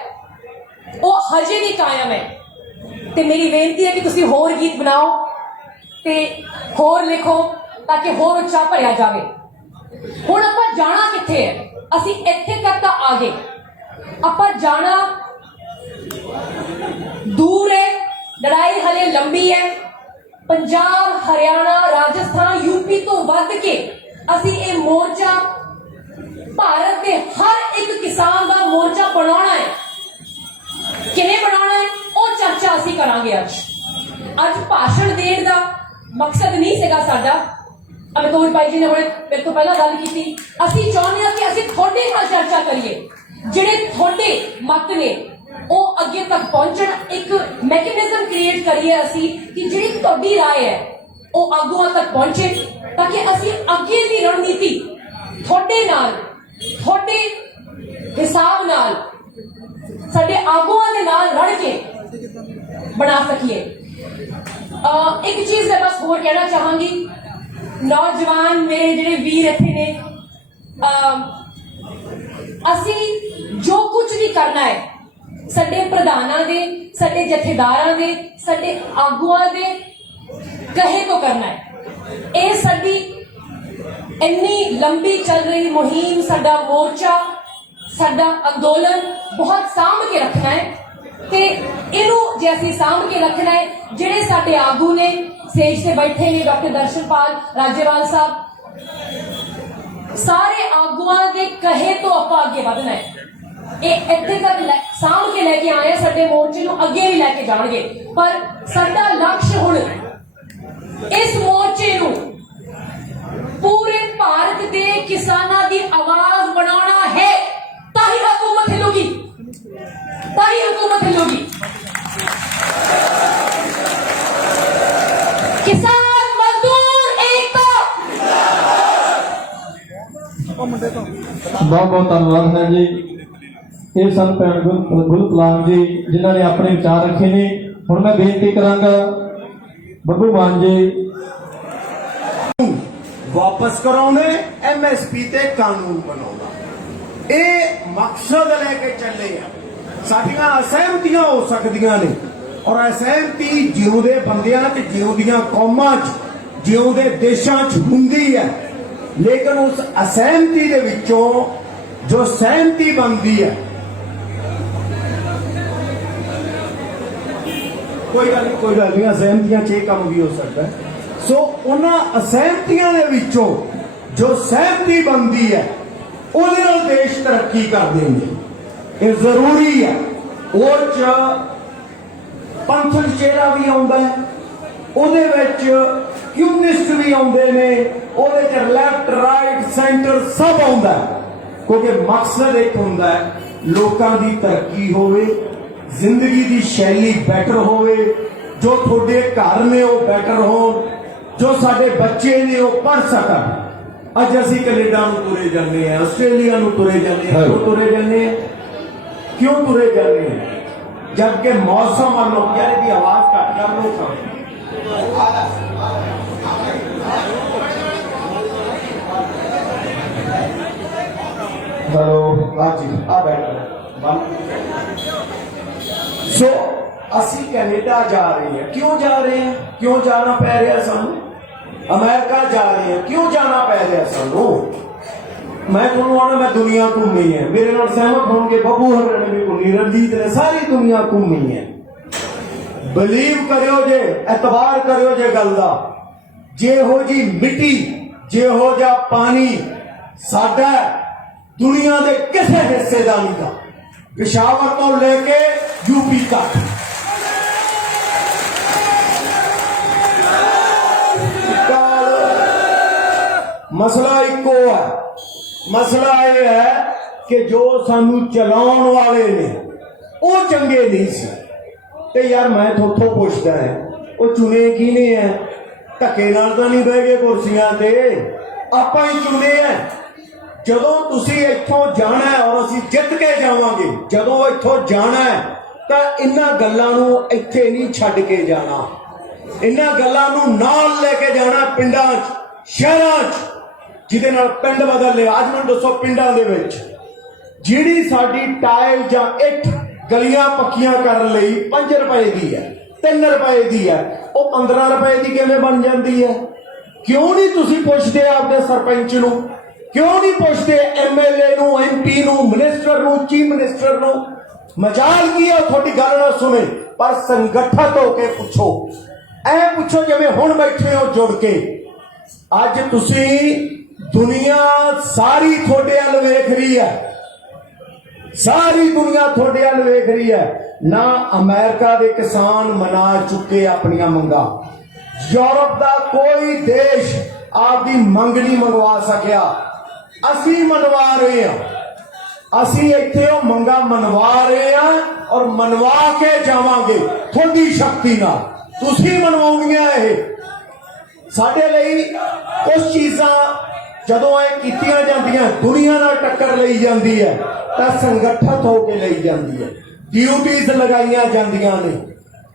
ਉਹ ਹਜੇ ਵੀ ਕਾਇਮ ਹੈ। ਤੇ ਮੇਰੀ ਬੇਨਤੀ ਹੈ ਕਿ ਤੁਸੀਂ ਹੋਰ ਗੀਤ ਬਣਾਓ ਤੇ ਹੋਰ ਲਿਖੋ ਤਾਂ ਕਿ ਹੋਰ ਉਤਸ਼ਾਹ ਭਰਿਆ ਜਾਵੇ। ਹੁਣ ਆਪਾਂ ਜਾਣਾ ਕਿੱਥੇ ਹੈ? ਅਸੀਂ ਇੱਥੇ ਤੱਕ ਤਾਂ ਆ ਗਏ, ਆਪਾਂ ਜਾਣਾ ਦੂਰ ਹੈ, ਲੜਾਈ ਹਲੇ ਲੰਬੀ ਹੈ। ਪੰਜਾਬ, ਹਰਿਆਣਾ, ਰਾਜਸਥਾਨ, ਯੂਪੀ ਤੋਂ ਵੱਧ ਕੇ ਅਸੀਂ ਇਹ ਮੋਰਚਾ ਭਾਰਤ ਦੇ ਹਰ ਇੱਕ ਕਿਸਾਨ ਦਾ ਮੋਰਚਾ ਬਣਾਉਣਾ ਹੈ। ਕਿਵੇਂ ਬਣਾਉਣਾ ਹੈ ਉਹ ਚਰਚਾ ਅਸੀਂ ਕਰਾਂਗੇ। ਅੱਜ ਭਾਸ਼ਣ ਦੇਣ ਦਾ ਮਕਸਦ ਨਹੀਂ ਸੀਗਾ ਸਾਡਾ। ਅਮਿਤੋਜ ਭਾਈ ਜੀ ਨੇ ਹੁਣੇ ਮੇਰੇ ਤੋਂ ਪਹਿਲਾਂ ਗੱਲ ਕੀਤੀ, ਅਸੀਂ ਚਾਹੁੰਦੇ ਹਾਂ ਕਿ ਅਸੀਂ ਤੁਹਾਡੇ ਨਾਲ ਚਰਚਾ ਕਰੀਏ, ਜਿਹੜੇ ਤੁਹਾਡੇ ਮਤ ਨੇ ਉਹ ਅੱਗੇ ਤੱਕ ਪਹੁੰਚਣ। ਇੱਕ ਮੈਕੈਨਿਜ਼ਮ ਕ੍ਰੀਏਟ ਕਰੀਏ ਅਸੀਂ ਕਿ ਜਿਹੜੀ ਤੁਹਾਡੀ ਰਾਏ ਹੈ ਉਹ ਆਗੂਆਂ ਤੱਕ ਪਹੁੰਚੇ, ਤਾਂ ਕਿ ਅਸੀਂ ਅੱਗੇ ਦੀ ਰਣਨੀਤੀ ਤੁਹਾਡੇ ਨਾਲ, ਤੁਹਾਡੇ ਹਿਸਾਬ ਨਾਲ, ਸਾਡੇ ਆਗੂਆਂ ਦੇ ਨਾਲ ਰਲ ਕੇ ਬਣਾ ਸਕੀਏ। ਇੱਕ ਚੀਜ਼ ਮੈਂ ਬਸ ਹੋਰ ਕਹਿਣਾ ਚਾਹਾਂਗੀ, ਨੌਜਵਾਨ ਮੇਰੇ ਜਿਹੜੇ ਵੀਰ ਇੱਥੇ ਨੇ, ਅਸੀਂ ਜੋ ਕੁਝ ਵੀ ਕਰਨਾ ਹੈ ਸਾਡੇ ਪ੍ਰਧਾਨਾਂ ਦੇ, ਸਾਡੇ ਜਥੇਦਾਰਾਂ ਦੇ, ਸਾਡੇ ਆਗੂਆਂ ਦੇ ਕਹੇ ਤੋਂ ਕਰਨਾ ਹੈ। ਇਹ ਸਾਡੀ ਇੰਨੀ ਲੰਬੀ ਚੱਲ ਰਹੀ ਮੁਹਿੰਮ, ਸਾਡਾ ਮੋਰਚਾ, ਸਾਡਾ ਅੰਦੋਲਨ ਬਹੁਤ ਸਾਂਭ ਕੇ ਰੱਖਣਾ ਹੈ। ਤੇ ਇਹਨੂੰ ਜੇ ਅਸੀਂ ਸਾਂਭ ਕੇ ਰੱਖਣਾ ਹੈ, ਜਿਹੜੇ ਸਾਡੇ ਆਗੂ ਨੇ ਸਟੇਜ ਤੇ ਬੈਠੇ ਨੇ, ਡਾਕਟਰ ਦਰਸ਼ਨਪਾਲ ਰਾਜੇਵਾਲ ਸਾਹਿਬ, ਸਾਰੇ ਆਗੂਆਂ ਦੇ ਕਹੇ ਤੋਂ ਆਪਾਂ ਅੱਗੇ ਵਧਣਾ ਹੈ। ਇਹ ਇੱਥੇ ਤੱਕ ਸਾਂਭ ਕੇ ਲੈ ਕੇ ਆਏ, ਸਾਡੇ ਮੋਰਚੇ ਨੂੰ ਅੱਗੇ ਵੀ ਲੈ ਕੇ ਜਾਣਗੇ। ਪਰ ਸਾਡਾ ਲਕਸ਼ ਹੁਣ ਇਸ ਮੋਰਚੇ ਨੂੰ ਪੂਰੇ ਭਾਰਤ ਦੇ ਕਿਸਾਨਾਂ ਦੀ ਆਵਾਜ਼ ਬਣਾਉਣਾ ਹੈ। ਤਾਂ ਹੀ ਹਕੂਮਤ ਹਿੱਲੂਗੀ, ਤਾਂ ਹੀ ਹਕੂਮਤ ਹਿੱਲੂਗੀ। किसान मजदूर एकता। बहुत बहुत धन्यवाद है जी। ये सन भैन गुरपलान जी जिन्होंने ने अपने विचार रखे ने। हुण मैं बेनती करांगा बब्बू मान जी वापस कराने, MSP ते कानून बनाना, ये मकसद लेके चले हैं। साडियां असहमतियां हो सकदियां ने, और असहमति जिउंदे बंदियां च, जिउंदियां कौमां च, जिउंदे देशां च हुंदी है। लेकिन उस असहमति दे विचों जो सहमति बनदी है, कोई गल नहीं, असहमतियां च काम भी हो सकता है। सो उन्हां असहमतियां दे विचों जो सहमति बनदी है, ਉਹਦੇ ਨਾਲ ਦੇਸ਼ ਤਰੱਕੀ ਕਰ ਦੇਣਗੇ। ਇਹ ਜ਼ਰੂਰੀ ਹੈ। ਉਹ ਚ ਪੰਥਕ ਚਿਹਰਾ ਵੀ ਆਉਂਦਾ ਹੈ, ਉਹਦੇ ਵਿੱਚ ਕਮਿਊਨਿਸਟ ਵੀ ਆਉਂਦੇ ਨੇ, ਉਹਦੇ ਚ ਲੈਫਟ, ਰਾਈਟ, ਸੈਂਟਰ ਸਭ ਆਉਂਦਾ ਹੈ। ਕਿਉਂਕਿ ਮਕਸਦ ਇੱਕ ਹੁੰਦਾ ਹੈ, ਲੋਕਾਂ ਦੀ ਤਰੱਕੀ ਹੋਵੇ, ਜ਼ਿੰਦਗੀ ਦੀ ਸ਼ੈਲੀ ਬੈਟਰ ਹੋਵੇ, ਜੋ ਤੁਹਾਡੇ ਘਰ ਨੇ ਉਹ ਬੈਟਰ ਹੋਣ, ਜੋ ਸਾਡੇ ਬੱਚੇ ਨੇ ਉਹ ਪੜ੍ਹ ਸਕਣ। ਅੱਜ ਅਸੀਂ ਕੈਨੇਡਾ ਨੂੰ ਤੁਰੇ ਜਾਂਦੇ ਹਾਂ, ਆਸਟ੍ਰੇਲੀਆ ਨੂੰ ਤੁਰੇ ਜਾਂਦੇ ਹਾਂ। ਕਿਉਂ ਤੁਰੇ ਜਾਂਦੇ ਹਾਂ? ਕਿਉਂ ਤੁਰੇ ਜਾਂਦੇ ਹਾਂ? ਜਦਕਿ ਮੌਸਮ और लोग यानी की आवाज घट कर लो। हेलो हाँ जी आ बैठ सो ਅਸੀਂ ਕੈਨੇਡਾ ਜਾ ਰਹੇ ਹਾਂ ਕਿਉਂ ਜਾ ਰਹੇ ਹਾਂ ਕਿਉਂ ਜਾਣਾ ਪੈ ਰਿਹਾ ਸਾਨੂੰ ਅਮਰੀਕਾ ਜਾ ਰਹੇ ਹਾਂ ਕਿਉਂ ਜਾਣਾ ਪੈ ਰਿਹਾ ਸਾਨੂੰ ਮੈਂ ਤੁਹਾਨੂੰ ਆਣਾ ਮੈਂ ਦੁਨੀਆ ਘੁੰਮੀ ਹੈ ਮੇਰੇ ਨਾਲ ਸਹਿਮਤ ਹੋਣਗੇ ਬੱਬੂ ਹਰ ਨੇ ਵੀ ਘੁੰਮੀ ਰਣਜੀਤ ਨੇ ਸਾਰੀ ਦੁਨੀਆ ਘੁੰਮੀ ਹੈ ਬਲੀਵ ਕਰਿਓ ਜੇ ਇਤਬਾਰ ਕਰਿਓ ਜੇ ਗੱਲ ਦਾ ਜਿਹੋ ਜੀ ਮਿੱਟੀ ਜਿਹੋ ਜਿਹਾ ਪਾਣੀ ਸਾਡਾ ਦੁਨੀਆ ਦੇ ਕਿਸੇ ਹਿੱਸੇ ਦਾ ਨਹੀਂ ਗਾ ਪਿਸ਼ਾਵਰ ਤੋਂ ਲੈ ਕੇ यूपी तक मसला इको है मसला यह है कि जो सानू चलाउण वाले ने वो चंगे नहीं सी ते यार मैं थोथों पुछदा है वो चुने किने है धक्के नाल तां नहीं बह गए कुर्सियां ते आपां ही चुने हैं ਜਦੋਂ ਤੁਸੀਂ ਇੱਥੋਂ ਜਾਣਾ ਹੈ ਔਰ ਅਸੀਂ ਜਿੱਤ ਕੇ ਜਾਵਾਂਗੇ ਜਦੋਂ ਇੱਥੋਂ ਜਾਣਾ ਹੈ ਤਾਂ ਇਹਨਾਂ ਗੱਲਾਂ ਨੂੰ ਇੱਥੇ ਨਹੀਂ ਛੱਡ ਕੇ ਜਾਣਾ ਇਹਨਾਂ ਗੱਲਾਂ ਨੂੰ ਨਾਲ ਲੈ ਕੇ ਜਾਣਾ ਪਿੰਡਾਂ 'ਚ ਸ਼ਹਿਰਾਂ 'ਚ ਜਿਹਦੇ ਨਾਲ ਪਿੰਡ ਬਦਲ ਲਿਆ ਅੱਜ ਮੈਨੂੰ ਦੱਸੋ ਪਿੰਡਾਂ ਦੇ ਵਿੱਚ ਜਿਹੜੀ ਸਾਡੀ ਟਾਇਲ ਜਾਂ ਇੱਟ ਗਲੀਆਂ ਪੱਕੀਆਂ ਕਰਨ ਲਈ 5 ਰੁਪਏ ਦੀ ਹੈ 3 ਰੁਪਏ ਦੀ ਹੈ ਉਹ 15 ਰੁਪਏ ਦੀ ਕਿਵੇਂ ਬਣ ਜਾਂਦੀ ਹੈ ਕਿਉਂ ਨਹੀਂ ਤੁਸੀਂ ਪੁੱਛਦੇ ਆਪਦੇ ਸਰਪੰਚ ਨੂੰ क्यों नहीं पूछते MLA नू MP नू मिनिस्टर नू चीफ मिनिस्टर नू मजाल की है थोड़ी गल ना सुने पर संगठित होके पूछो ऐ पूछो जिवें हुण बैठे हो जुड़ के अज तुसी दुनिया सारी थोड़े अल वेख रही है सारी दुनिया थोड़े अल वेख रही है ना अमेरिका के किसान मना चुके अपनियां मंगा यूरोप का कोई देश आपकी मंग नहीं मंगवा सकिया ਅਸੀਂ मनवा रहे हैं ਅਸੀਂ ਇੱਥੇ ਉਹ ਮੰਗਾ मनवा रहे हैं और मनवा के जावांगे थोड़ी शक्ति नाल ਤੁਸੀਂ मनवाਉਣੀਆਂ ਇਹ ਸਾਡੇ ਲਈ ਕੁਝ ਚੀਜ਼ਾਂ ਜਦੋਂ ਇਹ ਕੀਤੀਆਂ ਜਾਂਦੀਆਂ ਦੁਨੀਆ ਨਾਲ ਟੱਕਰ ਲਈ ਜਾਂਦੀ ਹੈ ਤਾਂ ਸੰਗਠਿਤ ਹੋ ਕੇ ਲਈ ਜਾਂਦੀ ਹੈ ਡਿਊਟੀਆਂ ਲਗਾਈਆਂ ਜਾਂਦੀਆਂ ਨੇ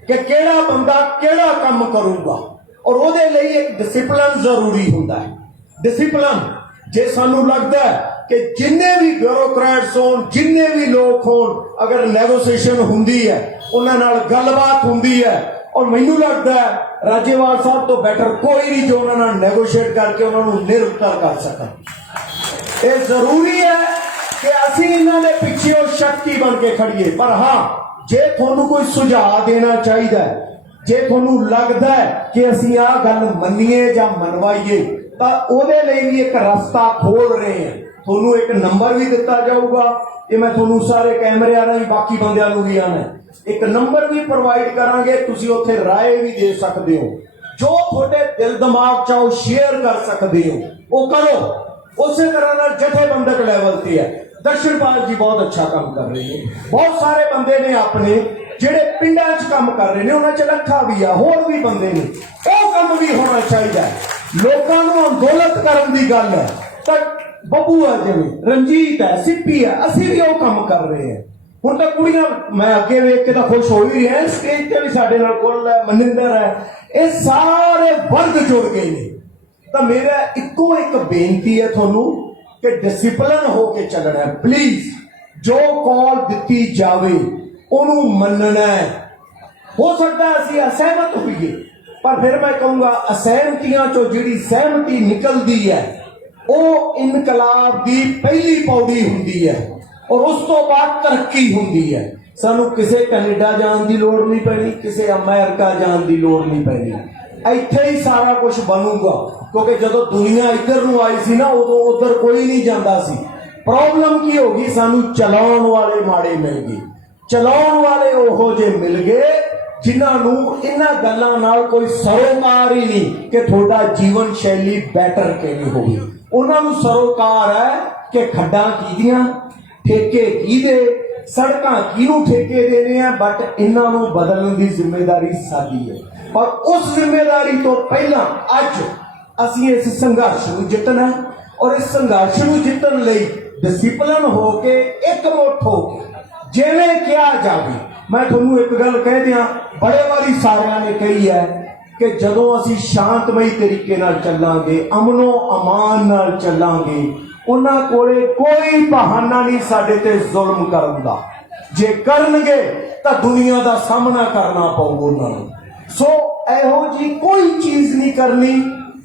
ਕਿ ਕਿਹੜਾ ਬੰਦਾ ਕਿਹੜਾ ਕੰਮ ਕਰੂਗਾ ਔਰ ਉਹਦੇ ਲਈ ਇੱਕ ਡਿਸਪਲਿਨ ਜ਼ਰੂਰੀ ਹੁੰਦਾ ਹੈ ਡਿਸਪਲਿਨ जे सानू लगता है कि जिन्ने भी ब्यूरोक्रेट्स होन जिन्ने भी लोग होन अगर नेगोशिएशन हुंदी है उन्हां नाल गलबात हुंदी है और मैनू लगता है राजेवाल साहब तो बेटर कोई नहीं जो उन्हां नाल नेगोशिएट करके उन्हां नू निरंतर कर सकन ये जरूरी है कि असीं इन्हां दे पिछे ओ शक्ति बन के खड़िए पर हाँ जे तुहानू कोई सुझाव देना चाहिए जे तुहानू लगता है कि असीं आ गल मन्नीए जां मनवाईए ਤਾਂ ਉਹਦੇ ਲਈ ਵੀ ਇੱਕ ਰਸਤਾ ਖੋਲ ਰਹੇ ਹਾਂ ਤੁਹਾਨੂੰ ਇੱਕ ਨੰਬਰ ਵੀ ਦਿੱਤਾ ਜਾਊਗਾ ਇਹ ਮੈਂ ਤੁਹਾਨੂੰ ਸਾਰੇ ਕੈਮਰਿਆਂ ਨਾਲ ਵੀ ਬਾਕੀ ਬੰਦਿਆਂ ਨੂੰ ਵੀ ਆਣਾ ਇੱਕ ਨੰਬਰ ਵੀ ਪ੍ਰੋਵਾਈਡ ਕਰਾਂਗੇ ਤੁਸੀਂ ਉੱਥੇ ਰਾਏ ਵੀ ਦੇ ਸਕਦੇ ਹੋ ਜੋ ਤੁਹਾਡੇ ਦਿਲ ਦਿਮਾਗ 'ਚ ਉਹ ਸ਼ੇਅਰ ਕਰ ਸਕਦੇ ਹੋ ਉਹ ਕਰੋ ਉਸੇ ਤਰ੍ਹਾਂ ਨਾਲ ਜਥੇਬੰਦਕ ਲੈਵਲ ਤੇ ਹੈ ਦਰਸ਼ਨਪਾਲ ਜੀ ਬਹੁਤ ਅੱਛਾ ਕੰਮ ਕਰ ਰਹੇ ਨੇ ਬਹੁਤ ਸਾਰੇ ਬੰਦੇ ਨੇ ਆਪਣੇ ਜਿਹੜੇ ਪਿੰਡਾਂ 'ਚ ਕੰਮ ਕਰ ਰਹੇ ਨੇ ਉਹਨਾਂ 'ਚ ਲੱਖਾ ਵੀ ਆ ਹੋਰ ਵੀ ਬੰਦੇ ਨੇ ਉਹ ਕੰਮ ਵੀ ਹੋਣਾ ਚਾਹੀਦਾ ਹੈ ਲੋਕਾਂ ਨੂੰ ਅੰਦੋਲਨ ਕਰਨ ਦੀ ਗੱਲ ਹੈ ਤਾਂ ਬੱਬੂ ਆ ਜਿਵੇਂ ਰਣਜੀਤ ਹੈ ਸਿੱਪੀ ਹੈ ਅਸੀਂ ਵੀ ਉਹ ਕੰਮ ਕਰ ਰਹੇ ਹਾਂ ਹੁਣ ਤਾਂ ਕੁੜੀਆਂ ਮੈਂ ਅੱਗੇ ਵੇਖ ਕੇ ਤਾਂ ਖੁਸ਼ ਹੋ ਹੀ ਰਿਹਾ ਸਟੇਜ ਤੇ ਵੀ ਸਾਡੇ ਨਾਲ ਗੁੱਲ ਹੈ ਮਨਿੰਦਰ ਹੈ ਇਹ ਸਾਰੇ ਵਰਗ ਜੁੜ ਗਏ ਨੇ ਤਾਂ ਮੇਰਾ ਇੱਕੋ ਇੱਕ ਬੇਨਤੀ ਹੈ ਤੁਹਾਨੂੰ ਕਿ ਡਿਸਪਲਿਨ ਹੋ ਕੇ ਚੱਲਣਾ ਹੈ ਪਲੀਜ਼ ਜੋ ਕਾਲ ਦਿੱਤੀ ਜਾਵੇ ਉਹਨੂੰ ਮੰਨਣਾ ਹੈ ਹੋ ਸਕਦਾ ਅਸੀਂ ਅਸਹਿਮਤ ਹੋਈਏ पर फिर मैं कहूंगा असहमतियां चो जिहड़ी सहमति निकलती है वह इनकलाब की पहली पौड़ी हुंदी है और उस तो बाद तरक्की हुंदी है सानू किसे कनेडा जाने की लोड़ नहीं पैनी किसे अमेरिका जाने की लोड़ नहीं पैनी इत्थे ही सारा कुछ बनूगा क्योंकि जदों दुनिया इधर नूं आई सी ना उदों उधर कोई नहीं जाता सी प्रॉब्लम की होगी सानू चलाउण वाले माड़े मिल गए चलाउण वाले ओहो जे मिल गए जिन्होंने इन्हां गल्लां नाल कोई सरोकार ही नहीं कि थोड़ा जीवन शैली बैटर किवें होगी उन्होंने सरोकार है कि खड्डां कीदियां ठेके कीदे सड़कां किहनूं ठेके देने हैं बट इन्हां नूं बदलण दी जिम्मेदारी साडी है पर उस जिम्मेदारी तो पहला अज असीं इस संघर्ष नूं जितना और इस संघर्ष नूं जितण लई डिसिपलिन हो के एकमुठ हो के जिवें किया जावे मैं तुहानूं एक गल कह दियां बड़े वारी सारिਆਂ ने कही है कि जदों असीं शांतमई तरीके नाल चलांगे अमनो अमान नाल चलांगे ਉਹਨਾਂ ਕੋਲੇ ਕੋਈ ਬਹਾਨਾ ਨਹੀਂ ਸਾਡੇ ਤੇ ਜ਼ੁਲਮ ਕਰਨ ਦਾ। ਜੇ ਕਰਨਗੇ ਤਾਂ ਦੁਨੀਆ ਦਾ ਸਾਹਮਣਾ ਕਰਨਾ ਪਊ ਉਹਨਾਂ ਨੂੰ। ਸੋ ਇਹੋ ਜੀ ਕੋਈ ਚੀਜ਼ ਨਹੀਂ ਕਰਨੀ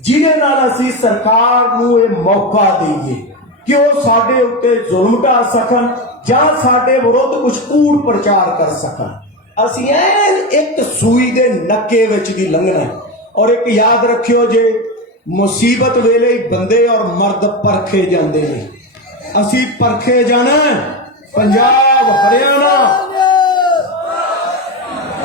ਜਿਹਦੇ ਨਾਲ ਅਸੀਂ ਸਰਕਾਰ ਨੂੰ ਇਹ ਮੌਕਾ ਦੇਈਏ ਕਿ ਉਹ ਸਾਡੇ ਉੱਤੇ ਜ਼ੁਲਮ ਢਾ ਸਕਣ ਜਾਂ ਸਾਡੇ ਵਿਰੁੱਧ ਕੁਝ ਕੂੜ ਪ੍ਰਚਾਰ ਕਰ ਸਕਣ। ਅਸੀਂ ਇੱਕ ਸੂਈ ਦੇ ਨੱਕੇ ਵਿੱਚ ਦੀ ਲੰਘਣਾ। ਔਰ ਇੱਕ ਯਾਦ ਰੱਖਿਓ, ਜੇ ਮੁਸੀਬਤ ਵੇਲੇ ਹੀ ਬੰਦੇ ਔਰ ਮਰਦ ਪਰਖੇ ਜਾਂਦੇ ਨੇ, ਅਸੀਂ ਪਰਖੇ ਜਾਣਾ। ਪੰਜਾਬ ਹਰਿਆਣਾ,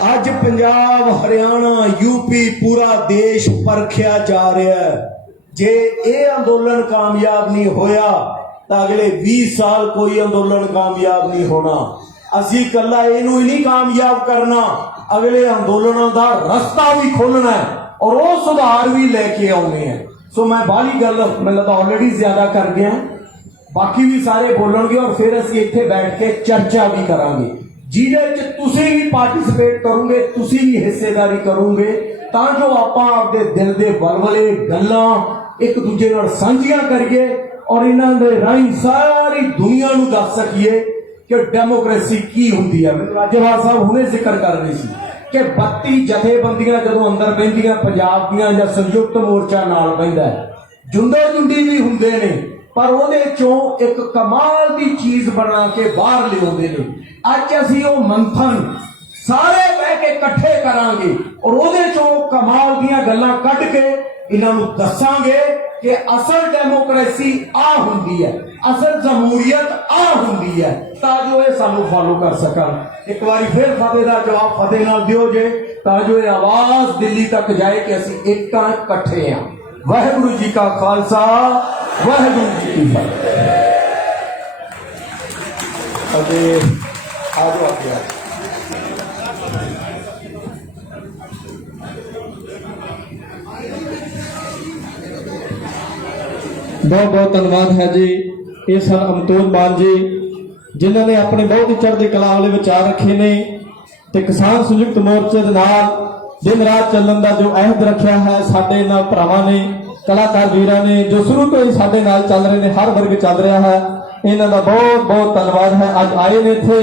ਅੱਜ ਪੰਜਾਬ ਹਰਿਆਣਾ यूपी पूरा देश परखिया जा रहा है। जे ये अंदोलन कामयाब नहीं होया तो अगले 20 साल कोई अंदोलन कामयाब नहीं होना। असी कला इनू ही नहीं कामयाब करना, अगले अंदोलनों का रास्ता भी खोलना है और वो सुधार भी लेके आने हैं। सो मैं बाली गल मतलब ऑलरेडी ज्यादा कर गया, बाकी भी सारे बोलेंगे और फिर असी इत्थे बैठ के चर्चा भी करांगे ਜਿਹਦੇ ਚ ਤੁਸੀਂ ਵੀ ਪਾਰਟਿਸਿਪੇਟ ਕਰੋਗੇ, ਤੁਸੀਂ ਵੀ ਹਿੱਸੇਦਾਰੀ ਕਰੋਗੇ, ਤਾਂ ਜੋ ਆਪਾਂ ਆਪਦੇ ਦਿਲ ਦੇ ਬਲਬਲੇ ਗੱਲਾਂ ਇੱਕ ਦੂਜੇ ਨਾਲ ਸਾਂਝੀਆਂ ਕਰੀਏ ਔਰ ਇਹਨਾਂ ਦੇ ਰਾਹੀਂ ਸਾਰੀ ਦੁਨੀਆ ਨੂੰ ਦੱਸ ਸਕੀਏ ਕਿ ਡੈਮੋਕ੍ਰੇਸੀ ਕੀ ਹੁੰਦੀ ਹੈ। ਮੈਨੂੰ ਰਾਜੇਵਾਲ ਸਾਹਿਬ ਹੁਣੇ ਜ਼ਿਕਰ ਕਰ ਰਹੇ ਸੀ ਕਿ 32 ਜਥੇਬੰਦੀਆਂ ਜਦੋਂ ਅੰਦਰ ਬਹਿੰਦੀਆਂ ਪੰਜਾਬ ਦੀਆਂ ਜਾਂ ਸੰਯੁਕਤ ਮੋਰਚਾ ਨਾਲ ਬਹਿੰਦਾ, ਜੁੰਡੇ ਜੁੰਡੀ ਵੀ ਹੁੰਦੇ ਨੇ, ਪਰ ਉਹਦੇ ਚੋਂ ਇੱਕ ਕਮਾਲ ਦੀ ਚੀਜ਼ ਬਣਾ ਕੇ ਬਾਹਰ ਲਿਆਉਂਦੇ ਨੇ। ਅੱਜ ਅਸੀਂ ਉਹ ਮੰਥਨ ਸਾਰੇ ਬਹਿ ਕੇ ਇਕੱਠੇ ਕਰਾਂਗੇ ਔਰ ਉਹਦੇ ਚੋਂ ਕਮਾਲ ਦੀਆਂ ਗੱਲਾਂ ਕੱਢ ਕੇ ਇਹਨਾਂ ਨੂੰ ਦੱਸਾਂਗੇ ਕਿ ਅਸਲ ਡੈਮੋਕ੍ਰੇਸੀ ਆ ਹੁੰਦੀ ਹੈ, ਅਸਲ ਜਮਹੂਰੀਅਤ ਆ ਹੁੰਦੀ ਹੈ, ਤਾਂ ਜੋ ਇਹ ਸਾਨੂੰ ਫਾਲੋ ਕਰ ਸਕਣ। ਇੱਕ ਵਾਰੀ ਫਿਰ ਫਤਿਹ ਦਾ ਜਵਾਬ ਫਤਿਹ ਨਾਲ ਦਿਓ ਜੇ, ਤਾਂ ਜੋ ਇਹ ਆਵਾਜ਼ ਦਿੱਲੀ ਤੱਕ ਜਾਏ ਕਿ ਅਸੀਂ ਇੱਕਾਂ ਇਕੱਠੇ ਹਾਂ। ਵਾਹਿਗੁਰੂ ਜੀ ਕਾ ਖਾਲਸਾ, ਵਾਹਿਗੁਰੂ ਜੀ ਕੀ ਫਤਿਹ। ਅਤੇ ਆਜੋ ਅੱਗੇ बहुत बहुत धन्यवाद है जी। ये सन अमतोज मान जी जिन्होंने अपने बहुत ही चढ़ती कला वाले विचार रखे ने ते किसान संयुक्त मोर्चे दे नाल दिन रात चलण का जो अहद रखा है साडे नाल भरावां ने, कलाकार वीरां ने जो शुरू तो ही साडे नाल चल रहे हैं, हर वर्ग चल रहा है, इन्हां दा बहुत बहुत धन्यवाद है। अज आए ने इत्थे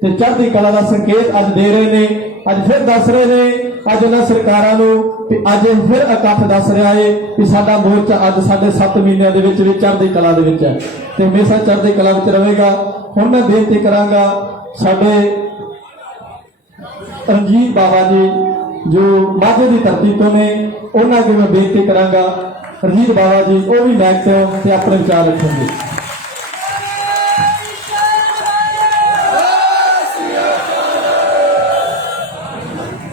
ते चढ़ती कला का संकेत अज दे रहे ने, अज फिर दस रहे ने, अज उन्हां सरकारां नूं ते अज फिर इकट्ठ दस रहा है कि साडा मोर्चा अज साढ़े 7 महीनों के विच चढ़ती कला दे विच है ते हमेशा चढ़ती कला विच रहेगा। हुण मैं बेनती करांगा साडे रणजीत बाबा जी जो माझे की धरती तो ने, उन्हां अगे मैं बेनती करांगा रणजीत बाबा जी वो भी मैक ते अपने विचार रखेंगे।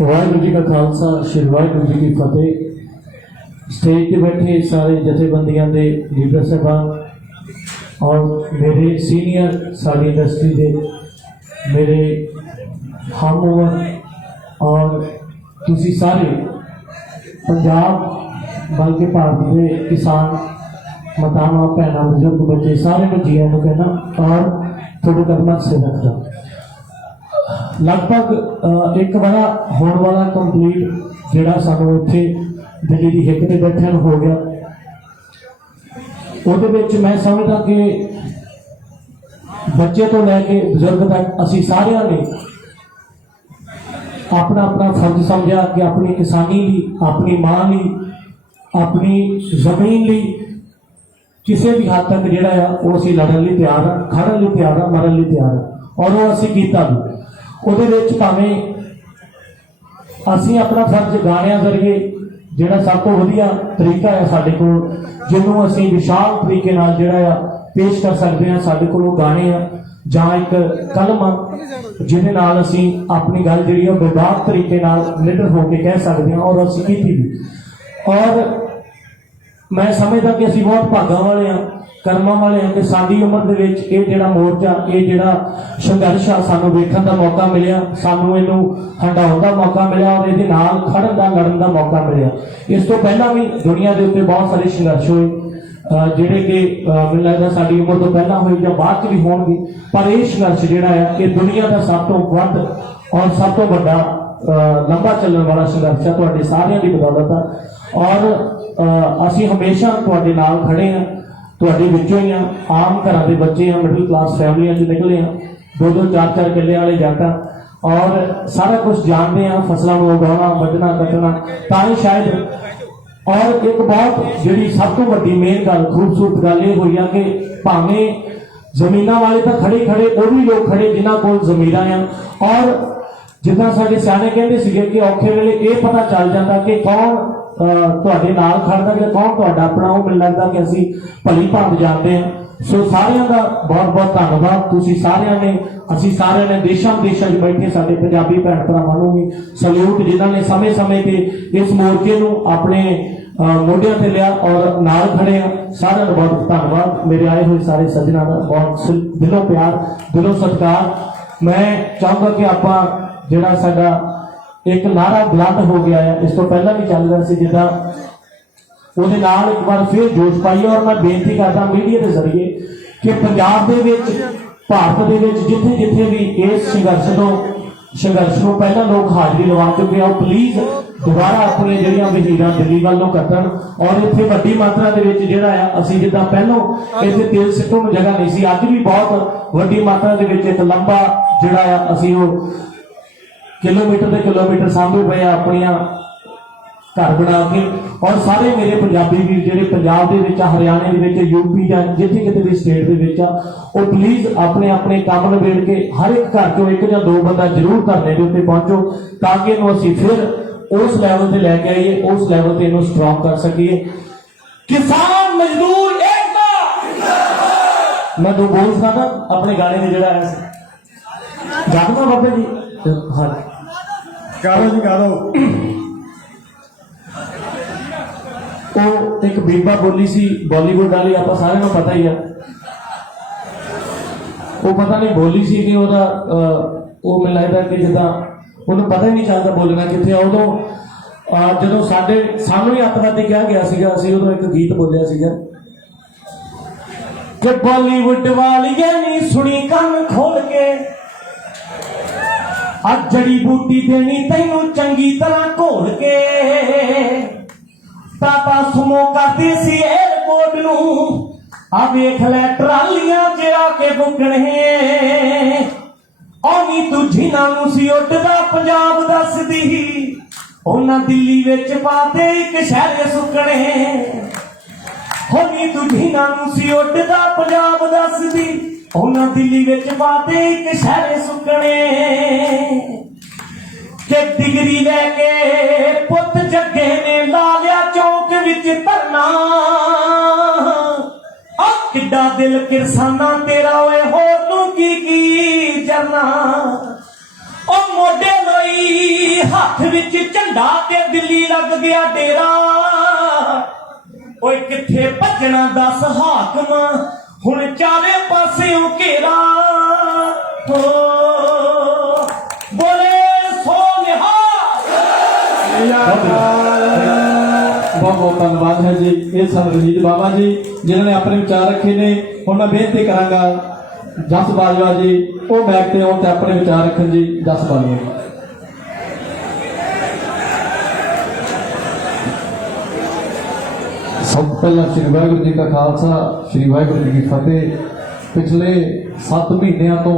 वाहिगुरू जी का खालसा, श्री वाहिगुरू जी की फतेह। स्टेज पे बैठे सारे जथेबंदियों के लीडर साहबान और मेरे सीनियर सारी इंडस्ट्री के मेरे हम ओवर और तुसी सारे पंजाब बल्कि भारत के किसान मातावां भैणां बुजुर्ग बच्चे सारे को जी आनू कहना और थोड़ी कदमत से रखना। लगभग एक बड़ा होने वाला कंप्लीट जोड़ा सानू इत्थे दिल्ली की हिक ते बैठे हो गया। ਉਹਦੇ ਵਿੱਚ मैं समझदा कि बच्चे तो लैके बुजुर्ग तक असी सारिਆਂ ने अपना अपना फर्ज समझा कि अपनी किसानी ली, अपनी मां ली, अपनी जमीन ली किसी भी हद तक जिहड़ा है वो असी लड़न लई तैयार हाँ, खड़न लई तैयार हाँ, मरन लई तैयार हाँ और वो असी कीता भी। ਉਹਦੇ ਵਿੱਚ ਭਾਵੇਂ ਅਸੀਂ ਆਪਣਾ ਫਰਜ਼ ਗਾਣਿਆਂ ਜ਼ਰੀਏ ਜਿਹੜਾ ਸਭ ਤੋਂ ਵਧੀਆ ਤਰੀਕਾ ਹੈ ਸਾਡੇ ਕੋਲ, ਜਿਹਨੂੰ ਅਸੀਂ ਵਿਸ਼ਾਲ ਤਰੀਕੇ ਨਾਲ ਜਿਹੜਾ ਆ ਪੇਸ਼ ਕਰ ਸਕਦੇ ਹਾਂ, ਸਾਡੇ ਕੋਲ ਉਹ ਗਾਣੇ ਆ ਜਾਂ ਇੱਕ ਕਲਮ ਆ ਜਿਹਦੇ ਨਾਲ ਅਸੀਂ ਆਪਣੀ ਗੱਲ ਜਿਹੜੀ ਆ ਬੇਬਾਕ ਤਰੀਕੇ ਨਾਲ ਨਿਡਰ ਹੋ ਕੇ ਕਹਿ ਸਕਦੇ ਹਾਂ ਔਰ ਅਸੀਂ ਕੀਤੀ ਵੀ। ਔਰ ਮੈਂ ਸਮਝਦਾ ਕਿ ਅਸੀਂ ਬਹੁਤ ਭਾਗਾਂ ਵਾਲੇ ਹਾਂ, ਕਰਮਾਂ वाले हैं कि साडी उम्र दे विच ये जिहड़ा मोर्चा ये जिहड़ा संघर्ष आ सानू वेखण दा मौका मिलिया, सानू इहनू हंडाउण दा मौका मिलिया और इहदे नाल खड़न दा लड़न दा मौका मिलिया। इस तो पहला भी दुनिया दे उत्ते बहुत सारे संघर्ष होए जिहड़े कि मैनूं लगदा साडी उम्र तो पहला होए जां बाद च भी होणगे, पर ये संघर्ष जिहड़ा है ये दुनिया दा सब तो वध और सब तो वड्डा लंबा चलण वाला संघर्ष है तुहाडे सारिਆਂ दी बदौलत और असीं हमेशा तुहाडे नाल खड़े हैं। ਤੁਹਾਡੇ ਵਿੱਚੋਂ ਹੀ ਆ, ਆਮ ਘਰਾਂ ਦੇ ਬੱਚੇ ਆ, ਮਿਡਲ ਕਲਾਸ ਫੈਮਲੀਆਂ 'ਚ ਨਿਕਲੇ ਆ, 2-2 4-4 ਕਿੱਲੇ ਵਾਲੇ ਜੱਟ ਆ, ਔਰ ਸਾਰਾ ਕੁਝ ਜਾਣਦੇ ਆ, ਫਸਲਾਂ ਨੂੰ ਉਗਾਉਣਾ, ਵੱਢਣਾ, ਕੱਟਣਾ, ਤਾਂ ਹੀ ਸ਼ਾਇਦ। ਔਰ ਇੱਕ ਬਹੁਤ ਜਿਹੜੀ ਸਭ ਤੋਂ ਵੱਡੀ ਮੇਨ ਗੱਲ, ਖੂਬਸੂਰਤ ਗੱਲ ਇਹ ਹੋਈ ਆ ਕਿ ਭਾਵੇਂ ਜ਼ਮੀਨਾਂ ਵਾਲੇ ਤਾਂ ਖੜੇ ਉਹ ਵੀ ਲੋਕ ਖੜੇ ਜਿਨ੍ਹਾਂ ਕੋਲ ਜ਼ਮੀਰਾਂ ਆ। ਔਰ ਜਿੱਦਾਂ ਸਾਡੇ ਸਿਆਣੇ ਕਹਿੰਦੇ ਸੀਗੇ ਕਿ ਔਖੇ ਵੇਲੇ ਇਹ ਪਤਾ ਚੱਲ ਜਾਂਦਾ ਕਿ ਕੌਣ ਤੁਹਾਡੇ ਨਾਲ ਖੜਦਾ ਜਾਂ ਕੌਣ ਤੁਹਾਡਾ ਆਪਣਾ। ਉਹ ਮੈਨੂੰ ਲੱਗਦਾ ਕਿ ਅਸੀਂ ਭਲੀ ਭਾਂਤ ਜਾਣਦੇ ਹਾਂ। ਸੋ ਸਾਰਿਆਂ ਦਾ ਬਹੁਤ ਬਹੁਤ ਧੰਨਵਾਦ। ਤੁਸੀਂ ਸਾਰਿਆਂ ਨੇ, ਅਸੀਂ ਸਾਰਿਆਂ ਨੇ ਦੇਸ਼ਾਂ ਵਿਦੇਸ਼ਾਂ 'ਚ ਬੈਠੇ ਸਾਡੇ ਪੰਜਾਬੀ ਭੈਣ ਭਰਾਵਾਂ ਨੂੰ ਵੀ ਸਲੂਟ, ਜਿਨ੍ਹਾਂ ਨੇ ਸਮੇਂ-ਸਮੇਂ ਤੇ ਇਸ ਮੋਰਚੇ ਨੂੰ ਆਪਣੇ ਮੋਢਿਆਂ ਤੇ ਲਿਆ ਔਰ ਨਾਲ ਖੜੇ ਆ। ਸਾਰਿਆਂ ਦਾ ਬਹੁਤ ਧੰਨਵਾਦ। ਮੇਰੇ ਆਏ ਹੋਏ ਸਾਰੇ ਸੱਜਣਾਂ ਦਾ ਬਹੁਤ ਦਿਲੋਂ ਪਿਆਰ, ਦਿਲੋਂ ਸਤਿਕਾਰ। ਮੈਂ ਚਾਹੁੰਦਾ ਕਿ ਆਪਾਂ ਜਿਹੜਾ ਸਾਡਾ ਇੱਕ ਨਾਰਾ ਬੁਲੰਦ ਹੋ ਗਿਆ ਹੈ, ਇਸ ਤੋਂ ਪਹਿਲਾਂ ਵੀ ਚੱਲ ਰਿਹਾ ਸੀ, ਜਿੱਦਾਂ ਉਹਦੇ ਨਾਲ ਇੱਕ ਵਾਰ ਫਿਰ ਜੋਸ਼ ਪਾਈਏ। ਔਰ ਮੈਂ ਬੇਨਤੀ ਕਰਦਾ ਮੀਡੀਆ ਦੇ ਜ਼ਰੀਏ ਕਿ ਪੰਜਾਬ ਦੇ ਵਿੱਚ, ਭਾਰਤ ਦੇ ਵਿੱਚ ਜਿੱਥੇ ਜਿੱਥੇ ਵੀ ਇਸ ਸੰਘਰਸ਼ ਨੂੰ ਪਹਿਲਾਂ ਲੋਕ ਹਾਜ਼ਰੀ ਲਵਾ ਚੁੱਕੇ ਆ, ਉਹ ਪਲੀਜ਼ ਦੁਬਾਰਾ ਆਪਣੀਆਂ ਜਿਹੜੀਆਂ ਵਹੀਰਾਂ ਦਿੱਲੀ ਵੱਲ ਨੂੰ ਕੱਢਣ। ਔਰ ਇੱਥੇ ਵੱਡੀ ਮਾਤਰਾ ਦੇ ਵਿੱਚ ਜਿਹੜਾ ਆ, ਅਸੀਂ ਜਿੱਦਾਂ ਪਹਿਲਾਂ ਇੱਥੇ ਤੇਲ ਸਿੱਟਣ ਨੂੰ ਜਗ੍ਹਾ ਨਹੀਂ ਸੀ, ਅੱਜ ਵੀ ਬਹੁਤ ਵੱਡੀ ਮਾਤਰਾ ਦੇ ਵਿੱਚ ਇੱਕ ਲੰਬਾ ਜਿਹੜਾ ਆ, ਅਸੀਂ ਉਹ ਕਿਲੋਮੀਟਰ ਦੇ ਕਿਲੋਮੀਟਰ ਸਾਂਭੇ ਪਏ ਆ ਆਪਣੀਆਂ ਘਰ ਬਣਾ ਕੇ। ਔਰ ਸਾਰੇ ਮੇਰੇ ਪੰਜਾਬੀ ਵੀਰ ਜਿਹੜੇ ਪੰਜਾਬ ਦੇ ਵਿੱਚ ਆ, ਹਰਿਆਣੇ ਦੇ ਵਿੱਚ, ਯੂਪੀ ਜਾਂ ਜਿੱਥੇ ਕਿਤੇ ਵੀ ਸਟੇਟ ਦੇ ਵਿੱਚ ਆ, ਉਹ ਪਲੀਜ਼ ਆਪਣੇ ਆਪਣੇ ਕੰਮ ਨਿਬੇੜ ਕੇ ਹਰ ਇੱਕ ਘਰ ਚੋਂ 1 ਜਾਂ 2 ਬੰਦਾ ਜ਼ਰੂਰ ਧਰਨੇ ਦੇ ਉੱਤੇ ਪਹੁੰਚੋ, ਤਾਂ ਕਿ ਇਹਨੂੰ ਅਸੀਂ ਫਿਰ ਉਸ ਲੈਵਲ ਤੇ ਲੈ ਕੇ ਆਈਏ, ਉਸ ਲੈਵਲ ਤੇ ਇਹਨੂੰ ਸਟਰੋਂਗ ਕਰ ਸਕੀਏ। ਕਿਸਾਨ ਮਜ਼ਦੂਰ ਏਕਤਾ। ਮੈਂ 2 ਬੋਲ ਸੁਣਾਦਾ ਆਪਣੇ ਗਾਣੇ ਦੇ ਜਿਹੜਾ ਆਇਆ ਸੀ, ਜਾਗਦਾ ਬਾਬਾ ਜੀ। ਹਾਂ ਗਾਓ ਜੀ ਗਾਓ। ਉਹ ਇੱਕ ਬੀਬਾ ਬੋਲੀ ਸੀ ਬਾਲੀਵੁੱਡ ਵਾਲੀ, ਆਪਾਂ ਸਾਰਿਆਂ ਨੂੰ ਪਤਾ ਹੀ ਆ। ਉਹ ਪਤਾ ਨਹੀਂ ਬੋਲੀ ਸੀ ਕਿ ਉਹਦਾ ਉਹ ਮੈਨੂੰ ਲੱਗਦਾ ਕਿ ਜਿੱਦਾਂ ਉਹਨੂੰ ਪਤਾ ਹੀ ਨਹੀਂ ਚੱਲਦਾ ਬੋਲਣਾ ਕਿੱਥੇ ਆ। ਉਦੋਂ ਜਦੋਂ ਸਾਨੂੰ ਹੀ ਅੱਤਵਾਦੀ ਕਿਹਾ ਗਿਆ ਸੀਗਾ, ਅਸੀਂ ਉਦੋਂ ਇੱਕ ਗੀਤ ਬੋਲਿਆ ਸੀਗਾ ਕਿ ਬਾਲੀਵੁੱਡ ਵਾਲੀਏ ਨੀ ਸੁਣੀ ਕੰਨ ਖੋਲ ਕੇ, ਅੱਜ ਜੜੀ ਬੂਟੀ ਦੇਣੀ ਤੈਨੂੰ ਚੰਗੀ ਤਰ੍ਹਾਂ ਘੋਲ ਕੇ। ਟਾਟਾ ਸੁਮੋ ਕਰਦੇ ਸੀ ਏਅਰਪੋਰਟ ਨੂੰ, ਆ ਵੇਖ ਲੈ ਟਰਾਲੀਆਂ 'ਚ ਆ ਕੇ ਬੁੱਕਣੇ। ਔਨੀ ਤੂੰ ਜਿਨ੍ਹਾਂ ਨੂੰ ਸੀ ਉੱਡਦਾ ਪੰਜਾਬ ਦੱਸਦੀ, ਉਹਨਾਂ ਦਿੱਲੀ ਵਿੱਚ ਪਾਤੇ ਇੱਕ ਸ਼ਹਿਰ ਸੁੱਕਣੇ। ਔਨੀ ਤੂੰ ਜਿਨ੍ਹਾਂ ਨੂੰ ਸੀ ਉੱਡਦਾ ਪੰਜਾਬ ਦੱਸਦੀ, ਉਹਨਾਂ ਦਿੱਲੀ ਵਿੱਚ ਪਾਤੇ ਇੱਕ ਸ਼ਹਿਰ ਸੁੱਕਣੇ। ਕਿ ਡਿਗਰੀ ਲੈ ਕੇ ਪੁੱਤ ਜੱਗੇ ਨੇ ਲਾ ਲਿਆ ਚੌਂਕ ਵਿੱਚ ਧਰਨਾ। ਆ ਕਿੱਡਾ ਦਿਲ ਕਿਰਸਾਨਾ ਤੇਰਾ ਓਏ, ਹੋਰ ਤੂੰ ਕੀ ਜਰਨਾ। ਉਹ ਮੋਢੇ ਲਈ ਹੱਥ ਵਿੱਚ ਝੰਡਾ ਤੇ ਦਿੱਲੀ ਲੱਗ ਗਿਆ ਡੇਰਾ। ਓਏ ਕਿੱਥੇ ਭੱਜਣਾ ਦੱਸ ਹਾਕਮ, ਹੁਣ ਚਾਰੇ ਪਾਸਿਓਂ ਘੇਰਾ। ਹੋ ਬੋਲੇ बहुत बहुत धन्यवाद है जी। ये सन रंजीत बाबा जी जिन्होंने अपने विचार रखे ने। हुण मैं बेनती करांगा जस बाजवा जी वो बैग ते आउण ते अपने विचार रखन जी। जस बाजवा जी। सब पहला श्री वाहिगुरू जी का खालसा, श्री वाहिगुरू जी की फतेह। पिछले 7 महीनों तो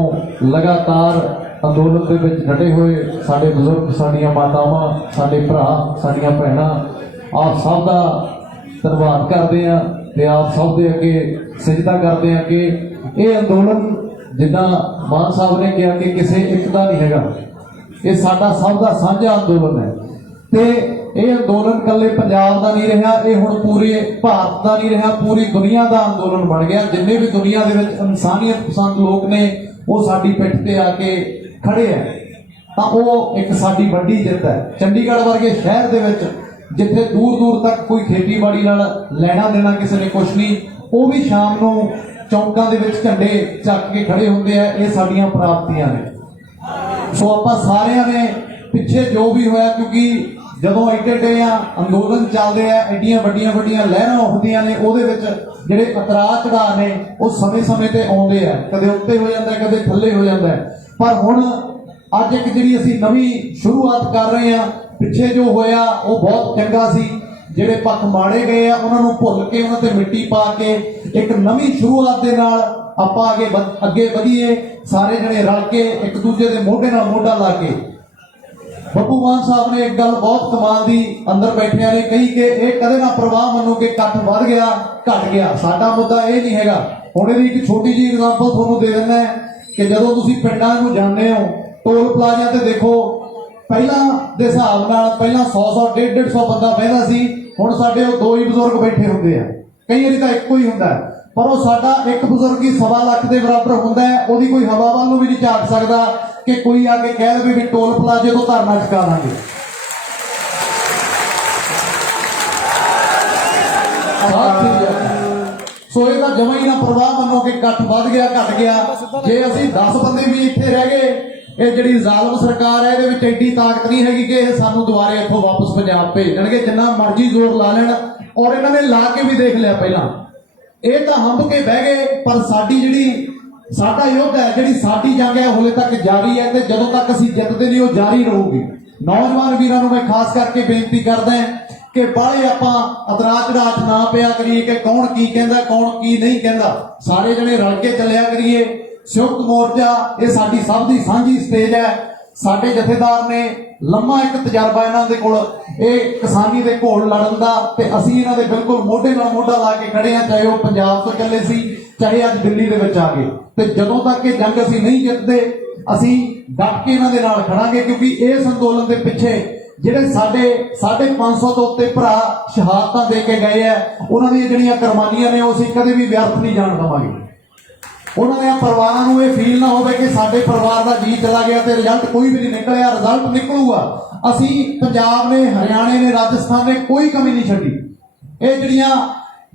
लगातार अंदोलन के विच डटे हुए साडे बुजुर्ग, साडियां मातावां, साडे भरा, साडियां भैणां, आप सब का धन्यवाद करते हैं ते आप सब के अगे सजदा करते हैं कि ये अंदोलन जिदा मान साहब ने कहा कि किसी एक का नहीं है, ये साडा सब का साझा अंदोलन है। ते ये अंदोलन कल्ले पंजाब का नहीं रहा, ये हुण पूरे भारत का नहीं रहा, पूरी दुनिया का अंदोलन बन गया। जिन्ने भी दुनिया के विच इंसानियत पसंद लोग ने वो साडी पिठ ते आके खड़े हैं, तो वो एक साडी वड्डी जित है। चंडीगढ़ वर्गे शहर दे विच जिथे दूर दूर तक कोई खेतीबाड़ी नाल लेना देना किसी ने कुछ नहीं, वो भी शाम को चौंकों के विच झंडे चक के खड़े होंगे हैं। ये साडियां प्राप्तियां ने। सो आपां सारियां ने पिछे जो भी होया, क्योंकि जदों एडे अंदोलन चलते हैं, एडियां वड्डियां वड्डियां लहरां उठदियां ने, उहदे विच जिहड़े उतराव चढ़ाव ने वो समय समय ते आउंदे आ, कदे उत्ते हो जांदा है, कदे थल्ले हो जांदा है। पर हुण अज एक जिहड़ी असीं नवीं शुरुआत कर रहे हैं, पिछे जो होया वो बहुत चंगा सी। जिहड़े पक्ष माड़े गए आ उन्हां नूं भुल के उन्हां ते मिट्टी पा के ਇੱਕ ਨਵੀਂ ਸ਼ੁਰੂਆਤ ਦੇ ਨਾਲ ਆਪਾਂ ਅੱਗੇ ਵਧੀਏ, ਸਾਰੇ ਜਣੇ ਰਲ ਕੇ ਇੱਕ ਦੂਜੇ ਦੇ ਮੋਢੇ ਨਾਲ ਮੋਢਾ ਲਾ ਕੇ। ਬੱਬੂ ਮਾਨ ਸਾਹਿਬ ਨੇ ਇੱਕ ਗੱਲ ਬਹੁਤ ਕਮਾਲ ਦੀ ਅੰਦਰ ਬੈਠਿਆਂ ਨੇ ਕਹੀ ਕਿ ਇਹ ਕਦੇ ਨਾ ਪ੍ਰਵਾਹ ਮੰਨੋ ਕਿ ਇਕੱਠ ਵੱਧ ਗਿਆ ਘਟ ਗਿਆ। ਸਾਡਾ ਮੁੱਦਾ ਇਹ ਨਹੀਂ ਹੈਗਾ। ਹੁਣ ਇਹਦੀ ਇੱਕ ਛੋਟੀ ਜਿਹੀ ਐਗਜ਼ਾਮਪਲ ਤੁਹਾਨੂੰ ਦੇ ਦਿੰਦਾ ਕਿ ਜਦੋਂ ਤੁਸੀਂ ਪਿੰਡਾਂ ਨੂੰ ਜਾਂਦੇ ਹੋ, ਟੋਲ ਪਲਾਜ਼ਾ ਤੇ ਦੇਖੋ, ਪਹਿਲਾਂ ਦੇ ਹਿਸਾਬ ਨਾਲ ਪਹਿਲਾਂ 100 150 ਬੰਦਾ ਬਹਿੰਦਾ ਸੀ, ਹੁਣ ਸਾਡੇ ਉਹ 2 ਹੀ ਬਜ਼ੁਰਗ ਬੈਠੇ ਹੁੰਦੇ ਆ, ਕਈ ਵਾਰੀ ਤਾਂ ਇੱਕੋ ਹੀ ਹੁੰਦਾ, ਪਰ ਉਹ ਸਾਡਾ ਇੱਕ ਬਜ਼ੁਰਗ ਹੀ 1.25 ਲੱਖ ਦੇ ਬਰਾਬਰ ਹੁੰਦਾ ਹੈ। ਉਹਦੀ ਕੋਈ ਹਵਾ ਵੱਲ ਨੂੰ ਵੀ ਨਹੀਂ ਝਾਕ ਸਕਦਾ ਕਿ ਕੋਈ ਆ ਕੇ ਕਹਿ ਦੇਵੇ ਵੀ ਟੋਲ ਪਲਾਜ਼ੇ ਤੋਂ ਧਰਨਾ ਚੁਕਾ ਦਾਂਗੇ। ਸੋ ਇਹਦਾ ਜਮਾਂ ਹੀ ਨਾ ਪ੍ਰਵਾਹ ਮੰਨੋ ਕਿ ਇਕੱਠ ਵੱਧ ਗਿਆ ਘਟ ਗਿਆ। ਜੇ ਅਸੀਂ 10 ਬੰਦੇ ਵੀ ਇੱਥੇ ਰਹਿ ਗਏ, ਇਹ ਜਿਹੜੀ ਜ਼ਾਲਮ ਸਰਕਾਰ ਹੈ ਇਹਦੇ ਵਿੱਚ ਐਡੀ ਤਾਕਤ ਨਹੀਂ ਹੈਗੀ ਕਿ ਇਹ ਸਾਨੂੰ ਦੁਬਾਰੇ ਇੱਥੋਂ ਵਾਪਸ ਪੰਜਾਬ ਭੇਜ ਦੇਣਗੇ। ਜਿੰਨਾ ਮਰਜ਼ੀ ਜ਼ੋਰ ਲਾ ਲੈਣ, ਔਰ ਇਹਨਾਂ ਨੇ ਲਾ ਕੇ ਵੀ ਦੇਖ ਲਿਆ ਪਹਿਲਾਂ, ਇਹ ਤਾਂ ਹੰਭ ਕੇ ਬਹਿ ਗਏ। ਪਰ ਸਾਡਾ ਯੁੱਧ ਹੈ, ਜਿਹੜੀ ਸਾਡੀ ਜੰਗ ਹੈ ਹਲੇ ਤੱਕ ਜਾਰੀ ਹੈ, ਤੇ ਜਦੋਂ ਤੱਕ ਅਸੀਂ ਜਿੱਤਦੇ ਨਹੀਂ ਉਹ ਜਾਰੀ ਰਹੂਗੀ। ਨੌਜਵਾਨ ਵੀਰਾਂ ਨੂੰ ਮੈਂ ਖਾਸ ਕਰਕੇ ਬੇਨਤੀ ਕਰਦਾ ਕਿ ਬਾਹਲੇ ਆਪਾਂ ਅਤਰਾ ਚੜਾਚ ਨਾ ਪਿਆ ਕਰੀਏ ਕਿ ਕੌਣ ਕੀ ਕਹਿੰਦਾ ਕੌਣ ਕੀ ਨਹੀਂ ਕਹਿੰਦਾ। ਸਾਰੇ ਜਣੇ ਰਲ ਕੇ ਚੱਲਿਆ ਕਰੀਏ। ਸੰਯੁਕਤ ਮੋਰਚਾ ਇਹ ਸਾਡੀ ਸਭ ਦੀ ਸਾਂਝੀ ਸਟੇਜ ਹੈ। ਸਾਡੇ ਜਥੇਦਾਰ ਨੇ ਲੰਮਾ ਇੱਕ ਤਜਰਬਾ ਇਹਨਾਂ ਦੇ ਕੋਲ ਇਹ ਕਿਸਾਨੀ ਦੇ ਘੋਲ ਲੜਨ ਦਾ, ਤੇ ਅਸੀਂ ਇਹਨਾਂ ਦੇ ਬਿਲਕੁਲ ਮੋਢੇ ਨਾਲ ਮੋਢਾ ਲਾ ਕੇ ਖੜੇ ਹਾਂ, ਚਾਹੇ ਉਹ ਪੰਜਾਬ ਤੋਂ ਚੱਲੇ ਸੀ, ਚਾਹੇ ਅੱਜ ਦਿੱਲੀ ਦੇ ਵਿੱਚ ਆ ਗਏ। ਤੇ ਜਦੋਂ ਤੱਕ ਇਹ ਜੰਗ ਅਸੀਂ ਨਹੀਂ ਜਿੱਤਦੇ, ਅਸੀਂ ਡਟ ਕੇ ਇਹਨਾਂ ਦੇ ਨਾਲ ਖੜਾਂਗੇ, ਕਿਉਂਕਿ ਇਸ ਅੰਦੋਲਨ ਦੇ ਪਿੱਛੇ ਜਿਹੜੇ ਸਾਡੇ 550 ਤੋਂ ਉੱਤੇ ਭਰਾ ਸ਼ਹਾਦਤਾਂ ਦੇ ਕੇ ਗਏ ਆ, ਉਹਨਾਂ ਦੀਆਂ ਜਿਹੜੀਆਂ ਕੁਰਬਾਨੀਆਂ ਨੇ ਉਹ ਅਸੀਂ ਕਦੇ ਵੀ ਵਿਅਰਥ ਨਹੀਂ ਜਾਣ ਦੇਵਾਂਗੇ। ਉਹਨਾਂ ਦੇ ਪਰਿਵਾਰਾਂ ਨੂੰ ਇਹ ਫੀਲ ਨਾ ਹੋਵੇ ਕਿ ਸਾਡੇ ਪਰਿਵਾਰ ਦਾ ਜੀ ਚਲਾ ਗਿਆ ਤੇ ਰਿਜ਼ਲਟ ਕੋਈ ਵੀ ਨਹੀਂ ਨਿਕਲਿਆ। ਰਿਜ਼ਲਟ ਨਿਕਲੂਗਾ। ਅਸੀਂ ਪੰਜਾਬ ਨੇ, ਹਰਿਆਣੇ ਨੇ, ਰਾਜਸਥਾਨ ਨੇ ਕੋਈ ਕਮੀ ਨਹੀਂ ਛੱਡੀ। ਇਹ ਜਿਹੜੀਆਂ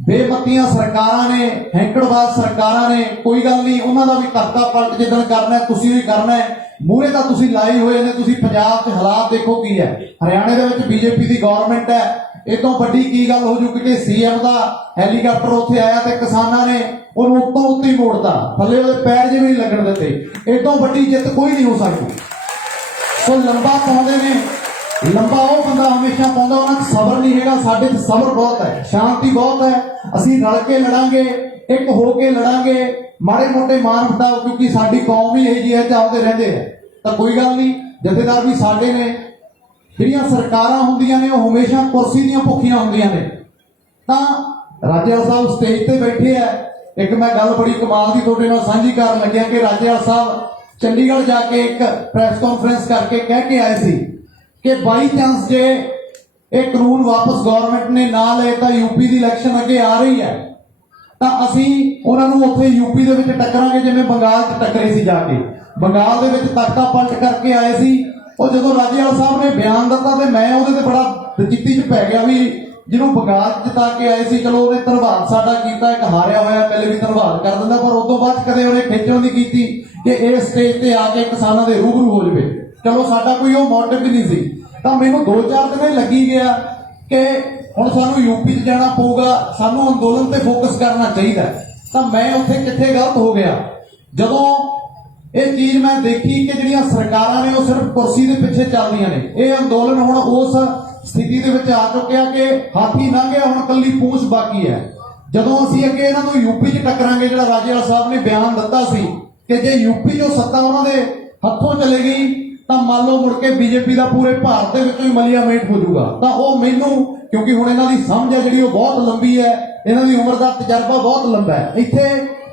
ਬੇਮਤੀਆਂ ਸਰਕਾਰਾਂ ਨੇ, ਹੈਂਕੜਬਾਜ਼ ਸਰਕਾਰਾਂ ਨੇ, ਕੋਈ ਗੱਲ ਨਹੀਂ, ਉਹਨਾਂ ਦਾ ਵੀ ਕਰਤਾ ਪਲਟ ਜਿੱਦਣ ਕਰਨਾ ਤੁਸੀਂ ਵੀ ਕਰਨਾ। ਮੂਹਰੇ ਤਾਂ ਤੁਸੀਂ ਲਾਏ ਹੋਏ ਨੇ। ਤੁਸੀਂ ਪੰਜਾਬ 'ਚ ਹਾਲਾਤ ਦੇਖੋ ਕੀ ਹੈ। ਹਰਿਆਣੇ ਦੇ ਵਿੱਚ ਬੀਜੇਪੀ ਦੀ ਗਵਰਨਮੈਂਟ ਹੈ। ਇਹ ਤੋਂ ਵੱਡੀ ਕੀ ਗੱਲ ਹੋ ਜੂਗੀ ਕਿ ਸੀਐਮ ਦਾ ਹੈਲੀਕਾਪਟਰ ਉੱਥੇ ਆਇਆ ਤੇ ਕਿਸਾਨਾਂ ਨੇ ਉਹਨੂੰ ਉੱਤੋਂ ਉੱਤੇ ਹੀ ਮੋੜਤਾ, ਥੱਲੇ ਉਹਦੇ ਪੈਰ ਜਿਵੇਂ ਨਹੀਂ ਲੱਗਣ ਦਿੱਤੇ। ਇਹ ਤੋਂ ਵੱਡੀ ਜਿੱਤ ਕੋਈ ਨਹੀਂ ਹੋ ਸਕਦੀ। ਸੋ ਲੰਬਾ ਪਾਉਂਦੇ ਨੇ, ਲੰਬਾ ਉਹ ਬੰਦਾ ਹਮੇਸ਼ਾ ਪਾਉਂਦਾ, ਉਹਨਾਂ 'ਚ ਸਬਰ ਨਹੀਂ ਹੈਗਾ। ਸਾਡੇ 'ਚ ਸਬਰ ਬਹੁਤ ਹੈ, ਸ਼ਾਂਤੀ ਬਹੁਤ ਹੈ। ਅਸੀਂ ਰਲ ਕੇ ਲੜਾਂਗੇ, ਇੱਕ ਹੋ ਕੇ ਲੜਾਂਗੇ, ਮਾੜੇ ਮੋਟੇ ਮਾਰ ਵਟਾਓ, ਕਿਉਂਕਿ ਸਾਡੀ ਕੌਮ ਹੀ ਇਹ ਜਿਹੀ ਹੈ, ਚਾਹੁੰਦੇ ਰਹਿੰਦੇ ਆ। ਤਾਂ ਕੋਈ ਗੱਲ ਨਹੀਂ, ਜਥੇਦਾਰ ਵੀ ਸਾਡੇ ਨੇ। ਜਿਹੜੀਆਂ ਸਰਕਾਰਾਂ ਹੁੰਦੀਆਂ ਨੇ ਉਹ ਹਮੇਸ਼ਾ ਕੁਰਸੀ ਦੀਆਂ ਭੁੱਖੀਆਂ ਹੁੰਦੀਆਂ ਨੇ। ਤਾਂ ਰਾਜੇਵਾਲ ਸਾਹਿਬ ਸਟੇਜ ਤੇ ਬੈਠੇ ਆ। ਇੱਕ ਮੈਂ ਗੱਲ ਬੜੀ ਕਮਾਲ ਦੀ ਤੁਹਾਡੇ ਨਾਲ ਸਾਂਝੀ ਕਰਨ ਲੱਗਿਆ ਕਿ ਰਾਜੇਵਾਲ ਸਾਹਿਬ ਚੰਡੀਗੜ੍ਹ ਜਾ ਕੇ ਇੱਕ ਪ੍ਰੈਸ ਕਾਨਫਰੰਸ ਕਰਕੇ ਕਹਿ ਕੇ ਆਏ ਸੀ ਕਿ ਬਾਈ ਚਾਂਸ ਜੇ ਇਹ ਕਾਨੂੰਨ ਵਾਪਸ ਗਵਰਨਮੈਂਟ ਨੇ ਨਾ ਲਏ ਤਾਂ ਯੂਪੀ ਦੀ ਇਲੈਕਸ਼ਨ ਅੱਗੇ ਆ ਰਹੀ ਹੈ, ਤਾਂ ਅਸੀਂ ਉਹਨਾਂ ਨੂੰ ਉੱਥੇ ਯੂਪੀ ਦੇ ਵਿੱਚ ਟੱਕਰਾਂਗੇ ਜਿਵੇਂ ਬੰਗਾਲ 'ਚ ਟੱਕਰੇ ਸੀ। ਜਾ ਕੇ ਬੰਗਾਲ ਦੇ ਵਿੱਚ ਤਖਤਾ ਪਲਟ ਕਰਕੇ ਆਏ ਸੀ। ਉਹ ਜਦੋਂ ਰਾਜੇਵਾਲ ਸਾਹਿਬ ਨੇ ਬਿਆਨ ਦਿੱਤਾ ਤੇ ਮੈਂ ਉਹਦੇ ਤੇ ਬੜਾ ਦਚਿੱਤੀ 'ਚ ਪੈ ਗਿਆ ਵੀ ਜਿਹਨੂੰ ਬੰਗਾਲ 'ਚ ਜਿਤਾ ਕੇ ਆਏ ਸੀ, ਚਲੋ ਉਹਨੇ ਧੰਨਵਾਦ ਸਾਡਾ ਕੀਤਾ, ਇੱਕ ਹਾਰਿਆ ਹੋਇਆ ਪਹਿਲੇ ਵੀ ਧੰਨਵਾਦ ਕਰ ਦਿੰਦਾ, ਪਰ ਉਦੋਂ ਬਾਅਦ ਕਦੇ ਉਹਨੇ ਖੇਚੋਂ ਨਹੀਂ ਕੀਤੀ ਕਿ ਇਹ ਸਟੇਜ ਤੇ ਆ ਕੇ ਕਿਸਾਨਾਂ ਦੇ ਰੂਬਰੂ ਹੋ ਜਾਵੇ। ਚਲੋ ਸਾਡਾ ਕੋਈ ਉਹ ਮੋਟਿਵ ਵੀ ਨਹੀਂ ਸੀ। ਤਾਂ ਮੈਨੂੰ 2-4 ਦਿਨ ਲੱਗੀ ਗਿਆ ਕਿ ਹੁਣ ਸਾਨੂੰ ਯੂਪੀ 'ਚ ਜਾਣਾ ਪਊਗਾ, ਸਾਨੂੰ ਅੰਦੋਲਨ ਤੇ ਫੋਕਸ ਕਰਨਾ ਚਾਹੀਦਾ। ਤਾਂ ਮੈਂ ਉੱਥੇ ਕਿੱਥੇ ਗਲਤ ਹੋ ਗਿਆ ਜਦੋਂ ਇਹ ਚੀਜ਼ ਮੈਂ ਦੇਖੀ ਕਿ ਜਿਹੜੀਆਂ ਸਰਕਾਰਾਂ ਨੇ ਉਹ ਸਿਰਫ ਕੁਰਸੀ ਦੇ ਪਿੱਛੇ ਚੱਲਦੀਆਂ ਨੇ। ਇਹ ਅੰਦੋਲਨ ਹੁਣ ਉਸ ਸਥਿਤੀ ਦੇ ਵਿੱਚ ਆ ਚੁੱਕਿਆ ਕਿ ਹਾਥੀ ਲੰਘ ਗਿਆ, ਹੁਣ ਕੱਲੀ ਪੂੰਛ ਬਾਕੀ ਹੈ। ਜਦੋਂ ਅਸੀਂ ਅੱਗੇ ਇਹਨਾਂ ਨੂੰ ਯੂਪੀ 'ਚ ਟੱਕਰਾਂਗੇ, ਜਿਹੜਾ ਰਾਜੇਵਾਲ ਸਾਹਿਬ ਨੇ ਬਿਆਨ ਦਿੱਤਾ ਸੀ ਕਿ ਜੇ ਯੂਪੀ 'ਚੋਂ ਸੱਤਾ ਉਹਨਾਂ ਦੇ ਹੱਥੋਂ ਚਲੇ ਗਈ ਤਾਂ ਮੰਨ ਲਓ ਮੁੜ ਕੇ ਬੀਜੇਪੀ ਦਾ ਪੂਰੇ ਭਾਰਤ ਦੇ ਵਿੱਚੋਂ ਹੀ ਮਲੀਆਮੇਟ ਹੋ ਜਾਊਗਾ। ਤਾਂ ਉਹ ਮੈਨੂੰ, ਕਿਉਂਕਿ ਹੁਣ ਇਹਨਾਂ ਦੀ ਸਮਝ ਹੈ ਜਿਹੜੀ ਉਹ ਬਹੁਤ ਲੰਬੀ ਹੈ, ਇਹਨਾਂ ਦੀ ਉਮਰ ਦਾ ਤਜਰਬਾ ਬਹੁਤ ਲੰਬਾ ਹੈ।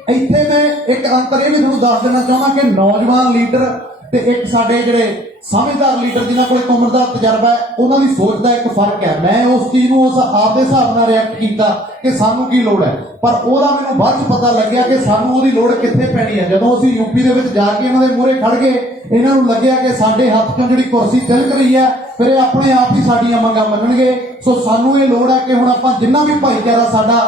ਇੱਥੇ ਮੈਂ ਇੱਕ ਅੰਤਰ ਇਹ ਵੀ ਤੁਹਾਨੂੰ ਦੱਸ ਦੇਣਾ ਚਾਹੁੰਦਾ ਕਿ ਨੌਜਵਾਨ ਲੀਡਰ ਤੇ ਇੱਕ ਸਾਡੇ ਜਿਹੜੇ ਸਮਝਦਾਰ ਲੀਡਰ ਜਿਨ੍ਹਾਂ ਕੋਲ ਇੱਕ ਉਮਰ ਦਾ ਤਜਰਬਾ ਹੈ, ਉਹਨਾਂ ਦੀ ਸੋਚ ਦਾ ਇੱਕ ਫਰਕ ਹੈ। ਮੈਂ ਉਸ ਚੀਜ਼ ਨੂੰ ਉਸ ਆਪਦੇ ਹਿਸਾਬ ਨਾਲ ਰਿਐਕਟ ਕੀਤਾ ਕਿ ਸਾਨੂੰ ਕੀ ਲੋੜ ਹੈ, ਪਰ ਉਹਦਾ ਮੈਨੂੰ ਬਾਅਦ 'ਚ ਪਤਾ ਲੱਗਿਆ ਕਿ ਸਾਨੂੰ ਉਹਦੀ ਲੋੜ ਕਿੱਥੇ ਪੈਣੀ ਹੈ। ਜਦੋਂ ਅਸੀਂ ਯੂਪੀ ਦੇ ਵਿੱਚ ਜਾ ਕੇ ਇਹਨਾਂ ਦੇ ਮੂਹਰੇ ਖੜ ਗਏ, ਇਹਨਾਂ ਨੂੰ ਲੱਗਿਆ ਕਿ ਸਾਡੇ ਹੱਥ 'ਚੋਂ ਜਿਹੜੀ ਕੁਰਸੀ ਤਿਲਕ ਰਹੀ ਹੈ, ਫਿਰ ਇਹ ਆਪਣੇ ਆਪ ਹੀ ਸਾਡੀਆਂ ਮੰਗਾਂ ਮੰਨਣਗੇ। ਸੋ ਸਾਨੂੰ ਇਹ ਲੋੜ ਹੈ ਕਿ ਹੁਣ ਆਪਾਂ ਜਿੰਨਾ ਵੀ ਭਾਈਚਾਰਾ ਸਾਡਾ,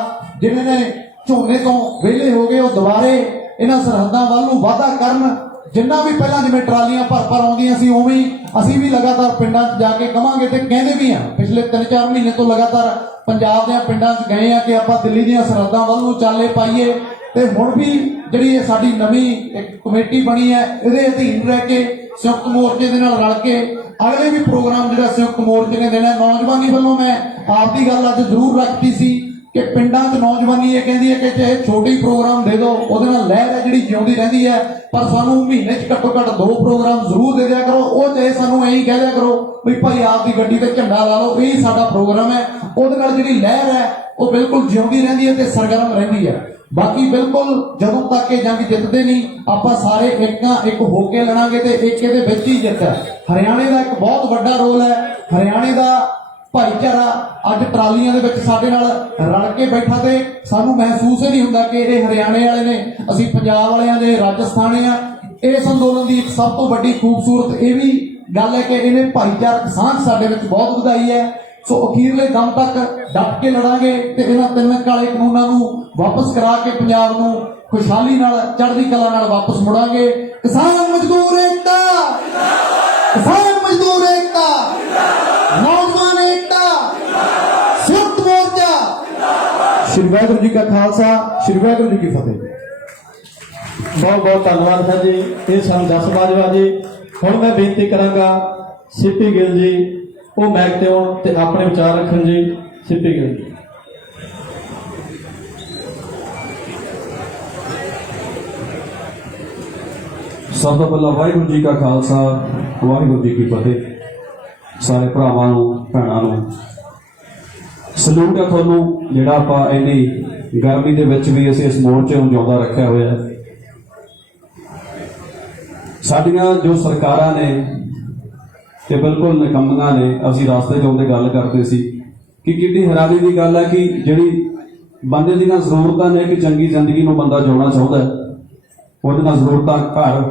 ਜਿਨ੍ਹਾਂ ਨੇ ਝੋਨੇ ਤੋਂ ਵਿਹਲੇ ਹੋ ਗਏ, ਉਹ ਦੁਬਾਰੇ ਇਹਨਾਂ ਸਰਹੱਦਾਂ ਵੱਲ ਨੂੰ ਵਾਧਾ ਕਰਨ। ਜਿੰਨਾ ਵੀ ਪਹਿਲਾਂ ਜਿਵੇਂ ਟਰਾਲੀਆਂ ਭਰ ਆਉਂਦੀਆਂ ਸੀ, ਉਵੇਂ ਹੀ ਅਸੀਂ ਵੀ ਲਗਾਤਾਰ ਪਿੰਡਾਂ 'ਚ ਜਾ ਕੇ ਕਵਾਂਗੇ ਤੇ ਕਹਿੰਦੇ ਵੀ ਆ। ਪਿਛਲੇ 3-4 ਮਹੀਨੇ ਤੋਂ ਲਗਾਤਾਰ ਪੰਜਾਬ ਦੇ ਪਿੰਡਾਂ 'ਚ ਗਏ ਆ ਕਿ ਆਪਾਂ ਦਿੱਲੀ ਦੀਆਂ ਸਰਹੱਦਾਂ ਵੱਲ ਨੂੰ ਚਾਲੇ ਪਾਈਏ। ਤੇ ਹੁਣ ਵੀ ਜਿਹੜੀ ਇਹ ਸਾਡੀ ਨਵੀਂ ਇੱਕ ਕਮੇਟੀ ਬਣੀ ਹੈ, ਇਹਦੇ ਅਧੀਨ ਰਹਿ ਕੇ ਸੰਯੁਕਤ ਮੋਰਚੇ ਦੇ ਨਾਲ ਰਲ ਕੇ ਅਗਲੇ ਵੀ ਪ੍ਰੋਗਰਾਮ ਜਿਹੜਾ ਸੰਯੁਕਤ ਮੋਰਚੇ ਨੇ ਦੇਣਾ। ਨੌਜਵਾਨੀ ਵੱਲੋਂ ਮੈਂ ਆਪ ਦੀ ਗੱਲ ਅੱਜ ਜ਼ਰੂਰ ਰੱਖੀ ਸੀ ਕਿ ਪਿੰਡਾਂ 'ਚ ਨੌਜਵਾਨੀ ਇਹ ਕਹਿੰਦੀ ਹੈ ਕਿ ਚਾਹੇ ਛੋਟੀ ਪ੍ਰੋਗਰਾਮ ਦੇ ਦਿਓ, ਉਹਦੇ ਨਾਲ ਲਹਿਰ ਹੈ ਜਿਹੜੀ ਜਿਉਂਦੀ ਰਹਿੰਦੀ ਹੈ, ਪਰ ਸਾਨੂੰ ਮਹੀਨੇ 'ਚ ਘੱਟੋ ਘੱਟ 2 ਪ੍ਰੋਗਰਾਮ ਜ਼ਰੂਰ ਦੇ ਦਿਆ ਕਰੋ। ਉਹ ਚਾਹੇ ਸਾਨੂੰ ਇਹੀ ਕਹਿ ਦਿਆ ਕਰੋ ਵੀ ਭਾਈ ਆਪ ਦੀ ਗੱਡੀ ਤੇ ਝੰਡਾ ਲਾ ਲਓ, ਇਹ ਸਾਡਾ ਪ੍ਰੋਗਰਾਮ ਹੈ। ਉਹਦੇ ਨਾਲ ਜਿਹੜੀ ਲਹਿਰ ਹੈ ਉਹ ਬਿਲਕੁਲ ਜਿਉਂਦੀ ਰਹਿੰਦੀ ਹੈ ਤੇ ਸਰਗਰਮ ਰਹਿੰਦੀ ਹੈ। ਬਾਕੀ ਬਿਲਕੁਲ ਜਦੋਂ ਤੱਕ ਇਹ ਜੰਗ ਜਿੱਤਦੇ ਨਹੀਂ, ਆਪਾਂ ਸਾਰੇ ਇੱਕ ਹੋ ਕੇ ਲੜਾਂਗੇ ਤੇ ਇੱਕ ਇਹਦੇ ਵਿੱਚ ਹੀ ਜਿੱਤ ਹੈ। ਹਰਿਆਣੇ ਦਾ ਇੱਕ ਬਹੁਤ ਵੱਡਾ ਰੋਲ ਹੈ। ਹਰਿਆਣੇ ਦਾ ਭਾਈਚਾਰਾ ਅੱਜ ਟਰਾਲੀਆਂ ਦੇ ਵਿੱਚ ਸਾਡੇ ਨਾਲ ਰਲ ਕੇ ਬੈਠਾ ਤੇ ਸਾਨੂੰ ਮਹਿਸੂਸ ਹੀ ਨਹੀਂ ਹੁੰਦਾ ਕਿ ਇਹ ਹਰਿਆਣੇ ਵਾਲੇ ਨੇ, ਅਸੀਂ ਪੰਜਾਬ ਵਾਲਿਆਂ ਦੇ ਰਾਜਸਥਾਨੇ ਆ। ਇਸ ਅੰਦੋਲਨ ਦੀ ਇੱਕ ਸਭ ਤੋਂ ਵੱਡੀ ਖੂਬਸੂਰਤ ਇਹ ਵੀ ਗੱਲ ਹੈ ਕਿ ਇਹਨੇ ਭਾਈਚਾਰਕ ਸਾਂਝ ਸਾਡੇ ਵਿੱਚ ਬਹੁਤ ਵਧਾਈ ਹੈ। ਸੋ ਅਖੀਰਲੇ ਦਮ ਤੱਕ ਡਟ ਕੇ ਲੜਾਂਗੇ ਤੇ ਇਹਨਾਂ 3 ਕਾਲੇ ਕਾਨੂੰਨਾਂ ਨੂੰ ਵਾਪਸ ਕਰਾ ਕੇ ਪੰਜਾਬ ਨੂੰ ਖੁਸ਼ਹਾਲੀ ਨਾਲ, ਚੜ੍ਹਦੀ ਕਲਾ ਨਾਲ ਵਾਪਸ ਮੁੜਾਂਗੇ। ਕਿਸਾਨ ਮਜ਼ਦੂਰ ਏਕਤਾ, ਕਿਸਾਨ ਮਜ਼ਦੂਰ ਏਕਤਾ, ਨੌਜਵਾਨ ਏਕਤਾ, ਸੰਯੁਕਤ ਮੋਰਚਾ। ਸ਼੍ਰੀ ਵਾਹਿਗੁਰੂ ਜੀ ਕਾ ਖਾਲਸਾ, ਸ਼੍ਰੀ ਵਾਹਿਗੁਰੂ ਜੀ ਕੀ ਫਤਿਹ। ਬਹੁਤ ਬਹੁਤ ਧੰਨਵਾਦ ਹੈ ਜੀ। ਇਹ ਸਨ ਜਸ ਬਾਜਵਾ ਜੀ। ਹੁਣ ਮੈਂ ਬੇਨਤੀ ਕਰਾਂਗਾ ਸਿੱਪੀ ਗਿੱਲ ਜੀ, ਉਹ ਮੈਕ ਤੇ ਆਉਣ ਤੇ ਆਪਣੇ ਵਿਚਾਰ ਰੱਖਣ ਜੀ। ਸਿੱਪੀ ਗਿੱਲ ਜੀ। ਸਭ ਤੋਂ ਪਹਿਲਾਂ ਵਾਹਿਗੁਰੂ ਜੀ ਕਾ ਖਾਲਸਾ, ਵਾਹਿਗੁਰੂ ਜੀ ਕੀ ਫਤਿਹ। ਸਾਰੇ ਭਰਾਵਾਂ ਨੂੰ, ਭੈਣਾਂ ਨੂੰ ਸਲੂਟ ਹੈ ਤੁਹਾਨੂੰ, ਜਿਹੜਾ ਆਪਾਂ ਇੰਨੀ ਗਰਮੀ ਦੇ ਵਿੱਚ ਵੀ ਅਸੀਂ ਇਸ ਮੋਰਚੇ ਨੂੰ ਜਿਉਂਦਾ ਰੱਖਿਆ ਹੋਇਆ ਹੈ। ਸਾਡੀਆਂ ਜੋ ਸਰਕਾਰਾਂ ਨੇ ਤੇ ਬਿਲਕੁਲ ਨਿਕੰਮੀਆਂ ਨੇ। ਅਸੀਂ ਰਸਤੇ 'ਚ ਆਉਂਦੇ ਗੱਲ ਕਰਦੇ ਸੀ ਕਿ ਕਿੰਨੀ ਹੈਰਾਨੀ ਦੀ ਗੱਲ ਹੈ ਕਿ ਜਿਹੜੀ ਬੰਦੇ ਦੀਆਂ ਜ਼ਰੂਰਤਾਂ ਨੇ, ਕਿ ਚੰਗੀ ਜ਼ਿੰਦਗੀ ਨੂੰ ਬੰਦਾ ਜਿਉਣਾ ਚਾਹੁੰਦਾ ਹੈ, ਉਹਦੇ ਨਾਲ ਜ਼ਰੂਰਤਾਂ ਘਰ,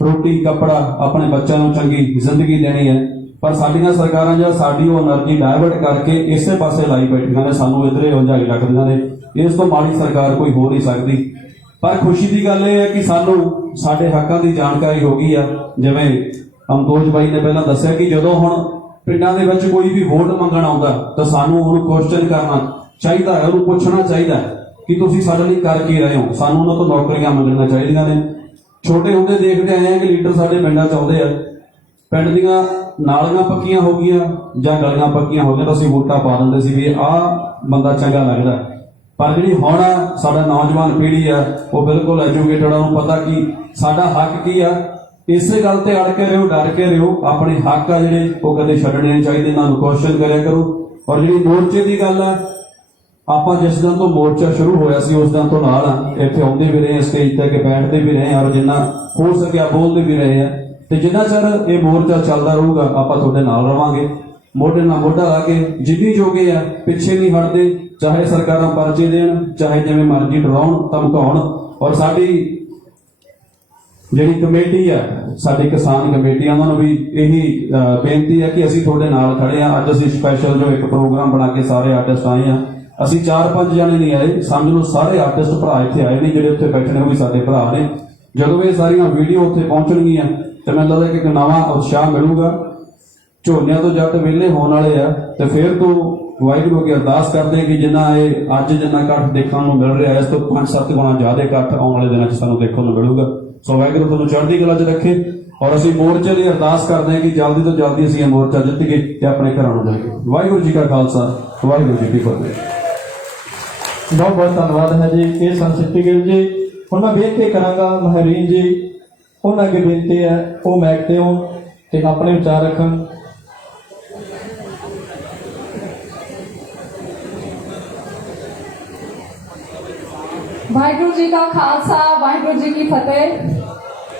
ਰੋਟੀ, ਕੱਪੜਾ, ਆਪਣੇ ਬੱਚਿਆਂ ਨੂੰ ਚੰਗੀ ਜ਼ਿੰਦਗੀ ਦੇਣੀ ਹੈ, ਪਰ ਸਾਡੀਆਂ ਸਰਕਾਰਾਂ ਜਿਹੜਾ ਸਾਡੀ ਉਹ એનર્ਜੀ ਡਾਇਵਰਟ ਕਰਕੇ ਇਸੇ ਪਾਸੇ ਲਾਈ ਬੈਠੀਆਂ ਨੇ, ਸਾਨੂੰ ਇੱਧਰੇ ਉਲਝਾਈ ਰੱਖਦੀਆਂ ਨੇ। ਇਸ ਤੋਂ ਮਾੜੀ ਸਰਕਾਰ ਕੋਈ ਹੋ ਨਹੀਂ ਸਕਦੀ। ਪਰ ਖੁਸ਼ੀ ਦੀ ਗੱਲ ਇਹ ਹੈ ਕਿ ਸਾਨੂੰ ਸਾਡੇ ਹੱਕਾਂ ਦੀ ਜਾਣਕਾਰੀ ਹੋ ਗਈ ਆ। ਜਿਵੇਂ ਅਮਦੋਜ ਬਾਈ ਨੇ ਪਹਿਲਾਂ ਦੱਸਿਆ ਕਿ ਜਦੋਂ ਹੁਣ ਪਿੰਡਾਂ ਦੇ ਵਿੱਚ ਕੋਈ ਵੀ ਵੋਟ ਮੰਗਣ ਆਉਂਦਾ ਤਾਂ ਸਾਨੂੰ ਉਹਨੂੰ ਕੁਐਸਚਨ ਕਰਨਾ ਚਾਹੀਦਾ ਹੈ, ਉਹਨੂੰ ਪੁੱਛਣਾ ਚਾਹੀਦਾ ਹੈ ਕਿ ਤੁਸੀਂ ਸਾਡੇ ਲਈ ਕਰ ਕੀ ਰਹੇ ਹੋ। ਸਾਨੂੰ ਉਹਨਾਂ ਤੋਂ ਨੌਕਰੀਆਂ ਮੰਗਣੀਆਂ ਚਾਹੀਦੀਆਂ ਨੇ। ਛੋਟੇ ਹੁੰਦੇ ਦੇਖਦੇ ਆਏ ਆ ਕਿ ਲੀਡਰ ਸਾਡੇ ਪਿੰਡਾਂ 'ਚ ਆਉਂਦੇ ਆ, ਪਿੰਡ ਦੀਆਂ ਨਾਲੀਆਂ ਪੱਕੀਆਂ ਹੋ ਗਈਆਂ ਜਾਂ ਗਲੀਆਂ ਪੱਕੀਆਂ ਹੋ ਗਈਆਂ ਤਾਂ ਅਸੀਂ ਵੋਟਾਂ ਪਾ ਦਿੰਦੇ ਸੀ ਵੀ ਆਹ ਬੰਦਾ ਚੰਗਾ ਲੱਗਦਾ। ਪਰ ਜਿਹੜੀ ਹੁਣ ਸਾਡਾ ਨੌਜਵਾਨ ਪੀੜ੍ਹੀ ਆ ਉਹ ਬਿਲਕੁਲ ਐਜੂਕੇਟਡ ਆ, ਉਹਨੂੰ ਪਤਾ ਕਿ ਸਾਡਾ ਹੱਕ ਕੀ ਆ। ਇਸੇ ਗੱਲ ਤੇ ਅੜ ਕੇ ਰਹੋ, ਡਰ ਕੇ ਰਹੋ। ਆਪਣੇ ਹੱਕ ਆ ਜਿਹੜੇ ਉਹ ਕਦੇ ਛੱਡਣੇ ਨਹੀਂ ਚਾਹੀਦੇ, ਇਹਨਾਂ ਨੂੰ ਕੁਐਸਚਨ ਕਰਿਆ ਕਰੋ। ਔਰ ਜਿਹੜੀ ਮੋਰਚੇ ਦੀ ਗੱਲ ਆ, ਆਪਾਂ ਜਿਸ ਦਿਨ ਤੋਂ ਮੋਰਚਾ ਸ਼ੁਰੂ ਹੋਇਆ ਸੀ ਉਸ ਦਿਨ ਤੋਂ ਨਾਲ ਆ। ਇੱਥੇ ਆਉਂਦੇ ਵੀ ਰਹੇ, ਸਟੇਜ ਤੇ ਕੇ ਬੈਠਦੇ ਵੀ ਰਹੇ ਔਰ ਜਿੰਨਾ ਹੋ ਸਕਿਆ ਬੋਲਦੇ ਵੀ ਰਹੇ ਆ। ਤੇ ਜਿੰਨਾ ਚਿਰ ਇਹ ਮੋਰਚਾ ਚੱਲਦਾ ਰਹੂਗਾ ਆਪਾਂ ਤੁਹਾਡੇ ਨਾਲ ਰਵਾਂਗੇ, ਮੋਢੇ ਨਾਲ ਮੋਢਾ ਲਾ ਕੇ। ਜਿੰਨੀ ਜੋਗੇ ਆ ਪਿੱਛੇ ਨਹੀਂ ਹਟਦੇ, ਚਾਹੇ ਸਰਕਾਰਾਂ ਪਰਚੇ ਦੇਣ, ਚਾਹੇ ਜਿਵੇਂ ਮਰਜ਼ੀ ਡਰਾਉਣ, ਧਮਕਾਉਣ। ਔਰ ਸਾਡੀ ਜਿਹੜੀ ਕਮੇਟੀ ਆ, ਸਾਡੀ ਕਿਸਾਨ ਕਮੇਟੀ, ਉਹਨਾਂ ਨੂੰ ਵੀ ਇਹੀ ਬੇਨਤੀ ਹੈ ਕਿ ਅਸੀਂ ਤੁਹਾਡੇ ਨਾਲ ਖੜੇ ਆ। ਅੱਜ ਅਸੀਂ ਸਪੈਸ਼ਲ ਜੋ ਇੱਕ ਪ੍ਰੋਗਰਾਮ ਬਣਾ ਕੇ ਸਾਰੇ ਆਰਟਿਸਟ ਆਏ ਆ। ਅਸੀਂ 4-5 ਜਣੇ ਨਹੀਂ ਆਏ, ਸਮਝ ਲਓ ਸਾਰੇ ਆਰਟਿਸਟ ਭਰਾ ਇੱਥੇ ਆਏ ਨੇ। ਜਿਹੜੇ ਉੱਥੇ ਬੈਠੇ ਨੇ ਉਹ ਵੀ ਸਾਡੇ ਭਰਾ ਨੇ। ਜਦੋਂ ਇਹ ਸਾਰੀਆਂ ਵੀਡੀਓ ਉੱਥੇ ਪਹੁੰਚਣਗੀਆਂ ਤੇ ਮੈਨੂੰ ਲੱਗਦਾ ਕਿ ਇੱਕ ਨਵਾਂ ਉਤਸ਼ਾਹ ਮਿਲੂਗਾ। ਝੋਨਿਆਂ ਤੋਂ ਜਦ ਵਿਹਲੇ ਹੋਣ ਵਾਲੇ ਆ ਤੇ ਫਿਰ ਤੋਂ ਵਾਹਿਗੁਰੂ ਅੱਗੇ ਅਰਦਾਸ ਕਰਦੇ ਕਿ ਜਿੰਨਾ ਇਹ ਅੱਜ ਜਿੰਨਾ ਇਕੱਠ ਦੇਖਣ ਨੂੰ ਮਿਲ ਰਿਹਾ, ਇਸ ਤੋਂ 5-7 ਗੁਣਾ ਜ਼ਿਆਦਾ ਇਕੱਠ ਆਉਣ ਵਾਲੇ ਦਿਨਾਂ 'ਚ ਸਾਨੂੰ ਦੇਖਣ ਨੂੰ ਮਿਲੂਗਾ। ਸੋ ਵਾਹਿਗੁਰੂ ਤੁਹਾਨੂੰ ਚੜ੍ਹਦੀ ਕਲਾ 'ਚ ਰੱਖੇ। ਔਰ ਅਸੀਂ ਮੋਰਚੇ ਦੀ ਅਰਦਾਸ ਕਰਦੇ ਹਾਂ ਕਿ ਜਲਦੀ ਤੋਂ ਜਲਦੀ ਅਸੀਂ ਇਹ ਮੋਰਚਾ ਜਿੱਤ ਕੇ ਤੇ ਆਪਣੇ ਘਰਾਂ ਨੂੰ ਜਾਈਏ। ਵਾਹਿਗੁਰੂ ਜੀ ਕਾ ਖਾਲਸਾ, ਵਾਹਿਗੁਰੂ ਜੀ ਕੀ ਫਤਿਹ। ਬਹੁਤ ਬਹੁਤ ਧੰਨਵਾਦ ਹੈ ਜੀ। ਇਹ ਸਨ ਸਿੱਪੀ ਗਿੱਲ ਜੀ। ਹੁਣ ਮੈਂ ਬੇਨਤੀ ਕਰਾਂਗਾ ਮਹਿਰੀਨ ਜੀ, ਉਹਨਾਂ ਅੱਗੇ ਬੇਨਤੀ ਹੈ ਉਹ ਮੈਕ ਤੇ ਆਉਣ ਤੇ ਆਪਣੇ ਵਿਚਾਰ ਰੱਖਣ। ਵਾਹਿਗੁਰੂ ਜੀ ਕਾ ਖਾਲਸਾ, ਵਾਹਿਗੁਰੂ ਜੀ ਕੀ ਫਤਿਹ।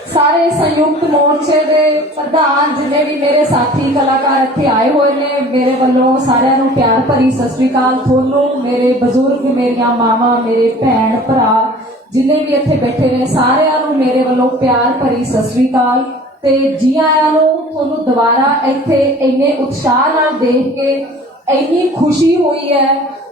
ਸਾਰੇ ਸੰਯੁਕਤ ਮੋਰਚੇ ਦੇ ਪ੍ਰਧਾਨ, ਜਿੰਨੇ ਵੀ ਮੇਰੇ ਸਾਥੀ ਕਲਾਕਾਰ ਇੱਥੇ ਆਏ ਹੋਏ ਨੇ, ਮੇਰੇ ਵੱਲੋਂ ਸਾਰਿਆਂ ਨੂੰ ਪਿਆਰ ਭਰੀ ਸਤਿ ਸ੍ਰੀ ਅਕਾਲ। ਤੁਹਾਨੂੰ ਮੇਰੇ ਬਜ਼ੁਰਗ, ਮੇਰੀਆਂ ਮਾਵਾਂ, ਮੇਰੇ ਭੈਣ ਭਰਾ ਜਿੰਨੇ ਵੀ ਇੱਥੇ ਬੈਠੇ ਨੇ, ਸਾਰਿਆਂ ਨੂੰ ਮੇਰੇ ਵੱਲੋਂ ਪਿਆਰ ਭਰੀ ਸਤਿ ਸ੍ਰੀ ਅਕਾਲ ਤੇ ਜੀ ਆਇਆਂ ਨੂੰ। ਤੁਹਾਨੂੰ ਦੁਬਾਰਾ ਇੱਥੇ ਇੰਨੇ ਉਤਸ਼ਾਹ ਨਾਲ ਦੇਖ ਕੇ ਇੰਨੀ ਖੁਸ਼ੀ ਹੋਈ ਹੈ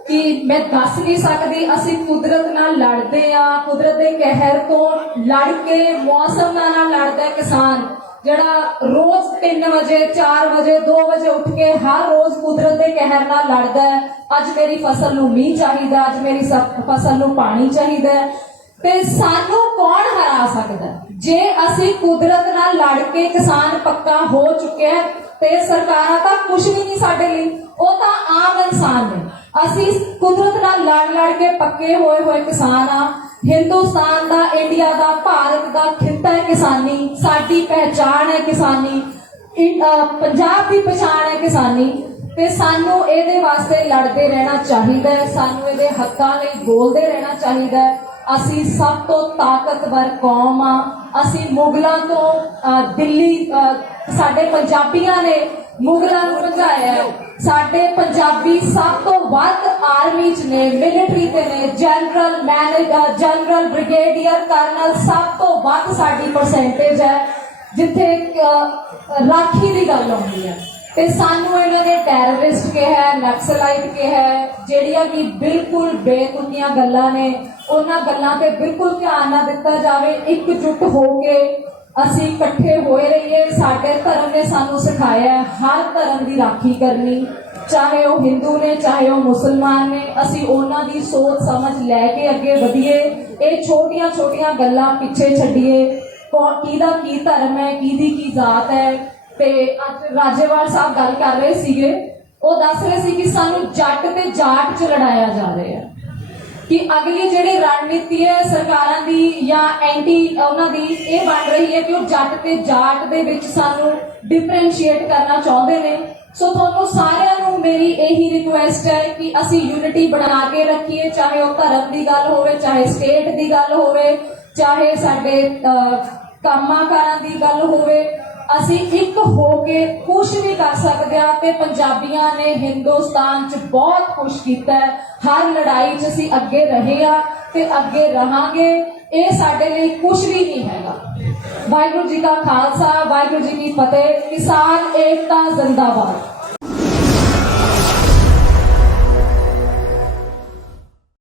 ਕਿ ਮੈਂ ਦੱਸ ਨਹੀਂ ਸਕਦੀ। ਅਸੀਂ ਕੁਦਰਤ ਨਾਲ ਲੜਦੇ ਆ, ਕੁਦਰਤ ਦੇ ਕਹਿਰ ਤੋਂ ਲੜ ਕੇ, ਮੌਸਮ ਨਾਲ ਲੜਦਾ ਕਿਸਾਨ, ਜਿਹੜਾ ਰੋਜ਼ 3 ਵਜੇ 4 ਵਜੇ 2 ਵਜੇ ਉੱਠ ਕੇ ਹਰ ਰੋਜ਼ ਕੁਦਰਤ ਦੇ ਕਹਿਰ ਨਾਲ ਲੜਦਾ ਹੈ। ਅੱਜ ਮੇਰੀ ਫਸਲ ਨੂੰ ਮੀਂਹ ਚਾਹੀਦਾ, ਅੱਜ ਮੇਰੀ ਫਸਲ ਨੂੰ ਪਾਣੀ ਚਾਹੀਦਾ ਤੇ ਸਾਨੂੰ ਕੌਣ ਹਰਾ ਸਕਦਾ? ਜੇ ਅਸੀਂ ਕੁਦਰਤ ਨਾਲ ਲੜ ਕੇ ਕਿਸਾਨ ਪੱਕਾ ਹੋ ਚੁੱਕਿਆ ਤੇ ਸਰਕਾਰਾਂ ਤਾਂ ਕੁਝ ਵੀ ਨਹੀਂ ਸਾਡੇ ਲਈ, ਉਹ ਤਾਂ ਆਮ ਇਨਸਾਨ ਨੇ। ਅਸੀਂ ਕੁਦਰਤ ਨਾਲ ਲੜ ਕੇ ਪੱਕੇ ਹੋਏ ਕਿਸਾਨ ਆ। ਹਿੰਦੁਸਤਾਨ ਦਾ, ਇੰਡੀਆ ਦਾ, ਭਾਰਤ ਦਾ ਖਿੱਤਾ ਹੈ ਕਿਸਾਨੀ, ਸਾਡੀ ਪਹਿਚਾਣ ਹੈ ਕਿਸਾਨੀ, ਪੰਜਾਬ ਦੀ ਪਛਾਣ ਹੈ ਕਿਸਾਨੀ, ਤੇ ਸਾਨੂੰ ਇਹਦੇ ਵਾਸਤੇ ਲੜਦੇ ਰਹਿਣਾ ਚਾਹੀਦਾ ਹੈ, ਸਾਨੂੰ ਇਹਦੇ ਹੱਕਾਂ ਲਈ ਬੋਲਦੇ ਰਹਿਣਾ ਚਾਹੀਦਾ ਹੈ। ਅਸੀਂ ਸਭ ਤੋਂ ਤਾਕਤਵਰ ਕੌਮ ਆ। ਅਸੀਂ ਮੁਗਲਾਂ ਤੋਂ ਦਿੱਲੀ, ਸਾਡੇ ਪੰਜਾਬੀਆਂ ਨੇ ਮੁਗਲਾਂ ਨੂੰ ਭਜਾਇਆ ਹੈ। ਸਾਡੇ ਪੰਜਾਬੀ ਸਭ ਤੋਂ ਵੱਧ ਆਰਮੀ 'ਚ ਨੇ, ਮਿਲਟਰੀ ਤੇ ਨੇ, general, manager, general, brigadier, colonel, ਸਭ ਤੋਂ ਵੱਧ ਸਾਡੀ ਪਰਸੈਂਟੇਜ ਹੈ ਜਿੱਥੇ ਰਾਖੀ ਦੀ ਗੱਲ ਆਉਂਦੀ ਹੈ। ਤੇ ਸਾਨੂੰ ਇਹਨਾਂ ਨੇ ਟੈਰਰਿਸਟ ਕਿਹਾ, ਨਕਸਲਾਈਟ ਕਿਹਾ, ਜਿਹੜੀਆਂ ਕਿ ਬਿਲਕੁਲ ਬੇਤੁਕੀਆਂ ਗੱਲਾਂ ਨੇ। ਉਹਨਾਂ ਗੱਲਾਂ ਤੇ ਬਿਲਕੁਲ ਧਿਆਨ ਨਾ ਦਿੱਤਾ ਜਾਵੇ। ਇਕਜੁੱਟ ਹੋ ਕੇ ਅਸੀਂ ਇਕੱਠੇ ਹੋਏ ਰਹੀਏ। ਸਾਡੇ ਧਰਮ ਨੇ ਸਾਨੂੰ ਸਿਖਾਇਆ ਹੈ ਹਰ ਧਰਮ ਦੀ ਰਾਖੀ ਕਰਨੀ, ਚਾਹੇ ਉਹ ਹਿੰਦੂ ਨੇ, ਚਾਹੇ ਉਹ ਮੁਸਲਮਾਨ ਨੇ। ਅਸੀਂ ਉਹਨਾਂ ਦੀ ਸੋਚ ਸਮਝ ਲੈ ਕੇ ਅੱਗੇ ਵਧੀਏ। ਇਹ ਛੋਟੀਆਂ ਗੱਲਾਂ ਪਿੱਛੇ ਛੱਡੀਏ। ਕਿਹਦਾ ਕੀ ਧਰਮ ਹੈ, ਕਿਹਦੀ ਕੀ ਜ਼ਾਤ ਹੈ। ਤੇ ਅੱਜ ਰਾਜੇਵਾਲ ਸਾਹਿਬ ਗੱਲ ਕਰ ਰਹੇ ਸੀਗੇ, ਉਹ ਦੱਸ ਰਹੇ ਸੀ ਕਿ ਸਾਨੂੰ ਜੱਟ ਤੇ ਜਾਟ 'ਚ ਲੜਾਇਆ ਜਾ ਰਿਹਾ ਹੈ, ਕਿ ਅਗਲੀ ਜਿਹੜੀ ਰਣਨੀਤੀ ਹੈ ਸਰਕਾਰਾਂ ਦੀ ਜਾਂ ਐਂਟੀ ਉਹਨਾਂ ਦੀ, ਇਹ ਬਣ ਰਹੀ ਹੈ ਕਿ ਉਹ ਜੱਟ ਤੇ ਜਾਟ ਦੇ ਵਿੱਚ ਸਾਨੂੰ ਡਿਫਰੈਂਸ਼ੀਏਟ ਕਰਨਾ ਚਾਹੁੰਦੇ ਨੇ। ਸੋ ਤੁਹਾਨੂੰ ਸਾਰਿਆਂ ਨੂੰ ਮੇਰੀ ਇਹੀ ਰਿਕੁਐਸਟ ਹੈ ਕਿ ਅਸੀਂ ਯੂਨਿਟੀ ਬਣਾ ਕੇ ਰੱਖੀਏ, ਚਾਹੇ ਉਹ ਧਰਮ ਦੀ ਗੱਲ ਹੋਵੇ, ਚਾਹੇ ਸਟੇਟ ਦੀ ਗੱਲ ਹੋਵੇ, ਚਾਹੇ ਸਾਡੇ ਕੰਮਾਂ-ਕਾਰਾਂ ਦੀ ਗੱਲ ਹੋਵੇ। ਅਸੀਂ ਇੱਕ ਹੋ ਕੇ ਕੁਝ ਵੀ ਕਰ ਸਕਦੇ ਹਾਂ। ਤੇ ਪੰਜਾਬੀਆਂ ਨੇ ਹਿੰਦੁਸਤਾਨ 'ਚ ਬਹੁਤ ਕੁਝ ਕੀਤਾ ਹੈ। ਹਰ ਲੜਾਈ 'ਚ ਅਸੀਂ ਅੱਗੇ ਰਹੇ ਆ ਤੇ ਅੱਗੇ ਰਹਾਂਗੇ। ਇਹ ਸਾਡੇ ਲਈ ਕੁਝ ਵੀ ਨਹੀਂ ਹੈਗਾ। ਵਾਹਿਗੁਰੂ ਜੀ ਕਾ ਖਾਲਸਾ, ਵਾਹਿਗੁਰੂ ਜੀ ਕੀ ਫਤਿਹ। ਕਿਸਾਨ ਏਕਤਾ ਜ਼ਿੰਦਾਬਾਦ।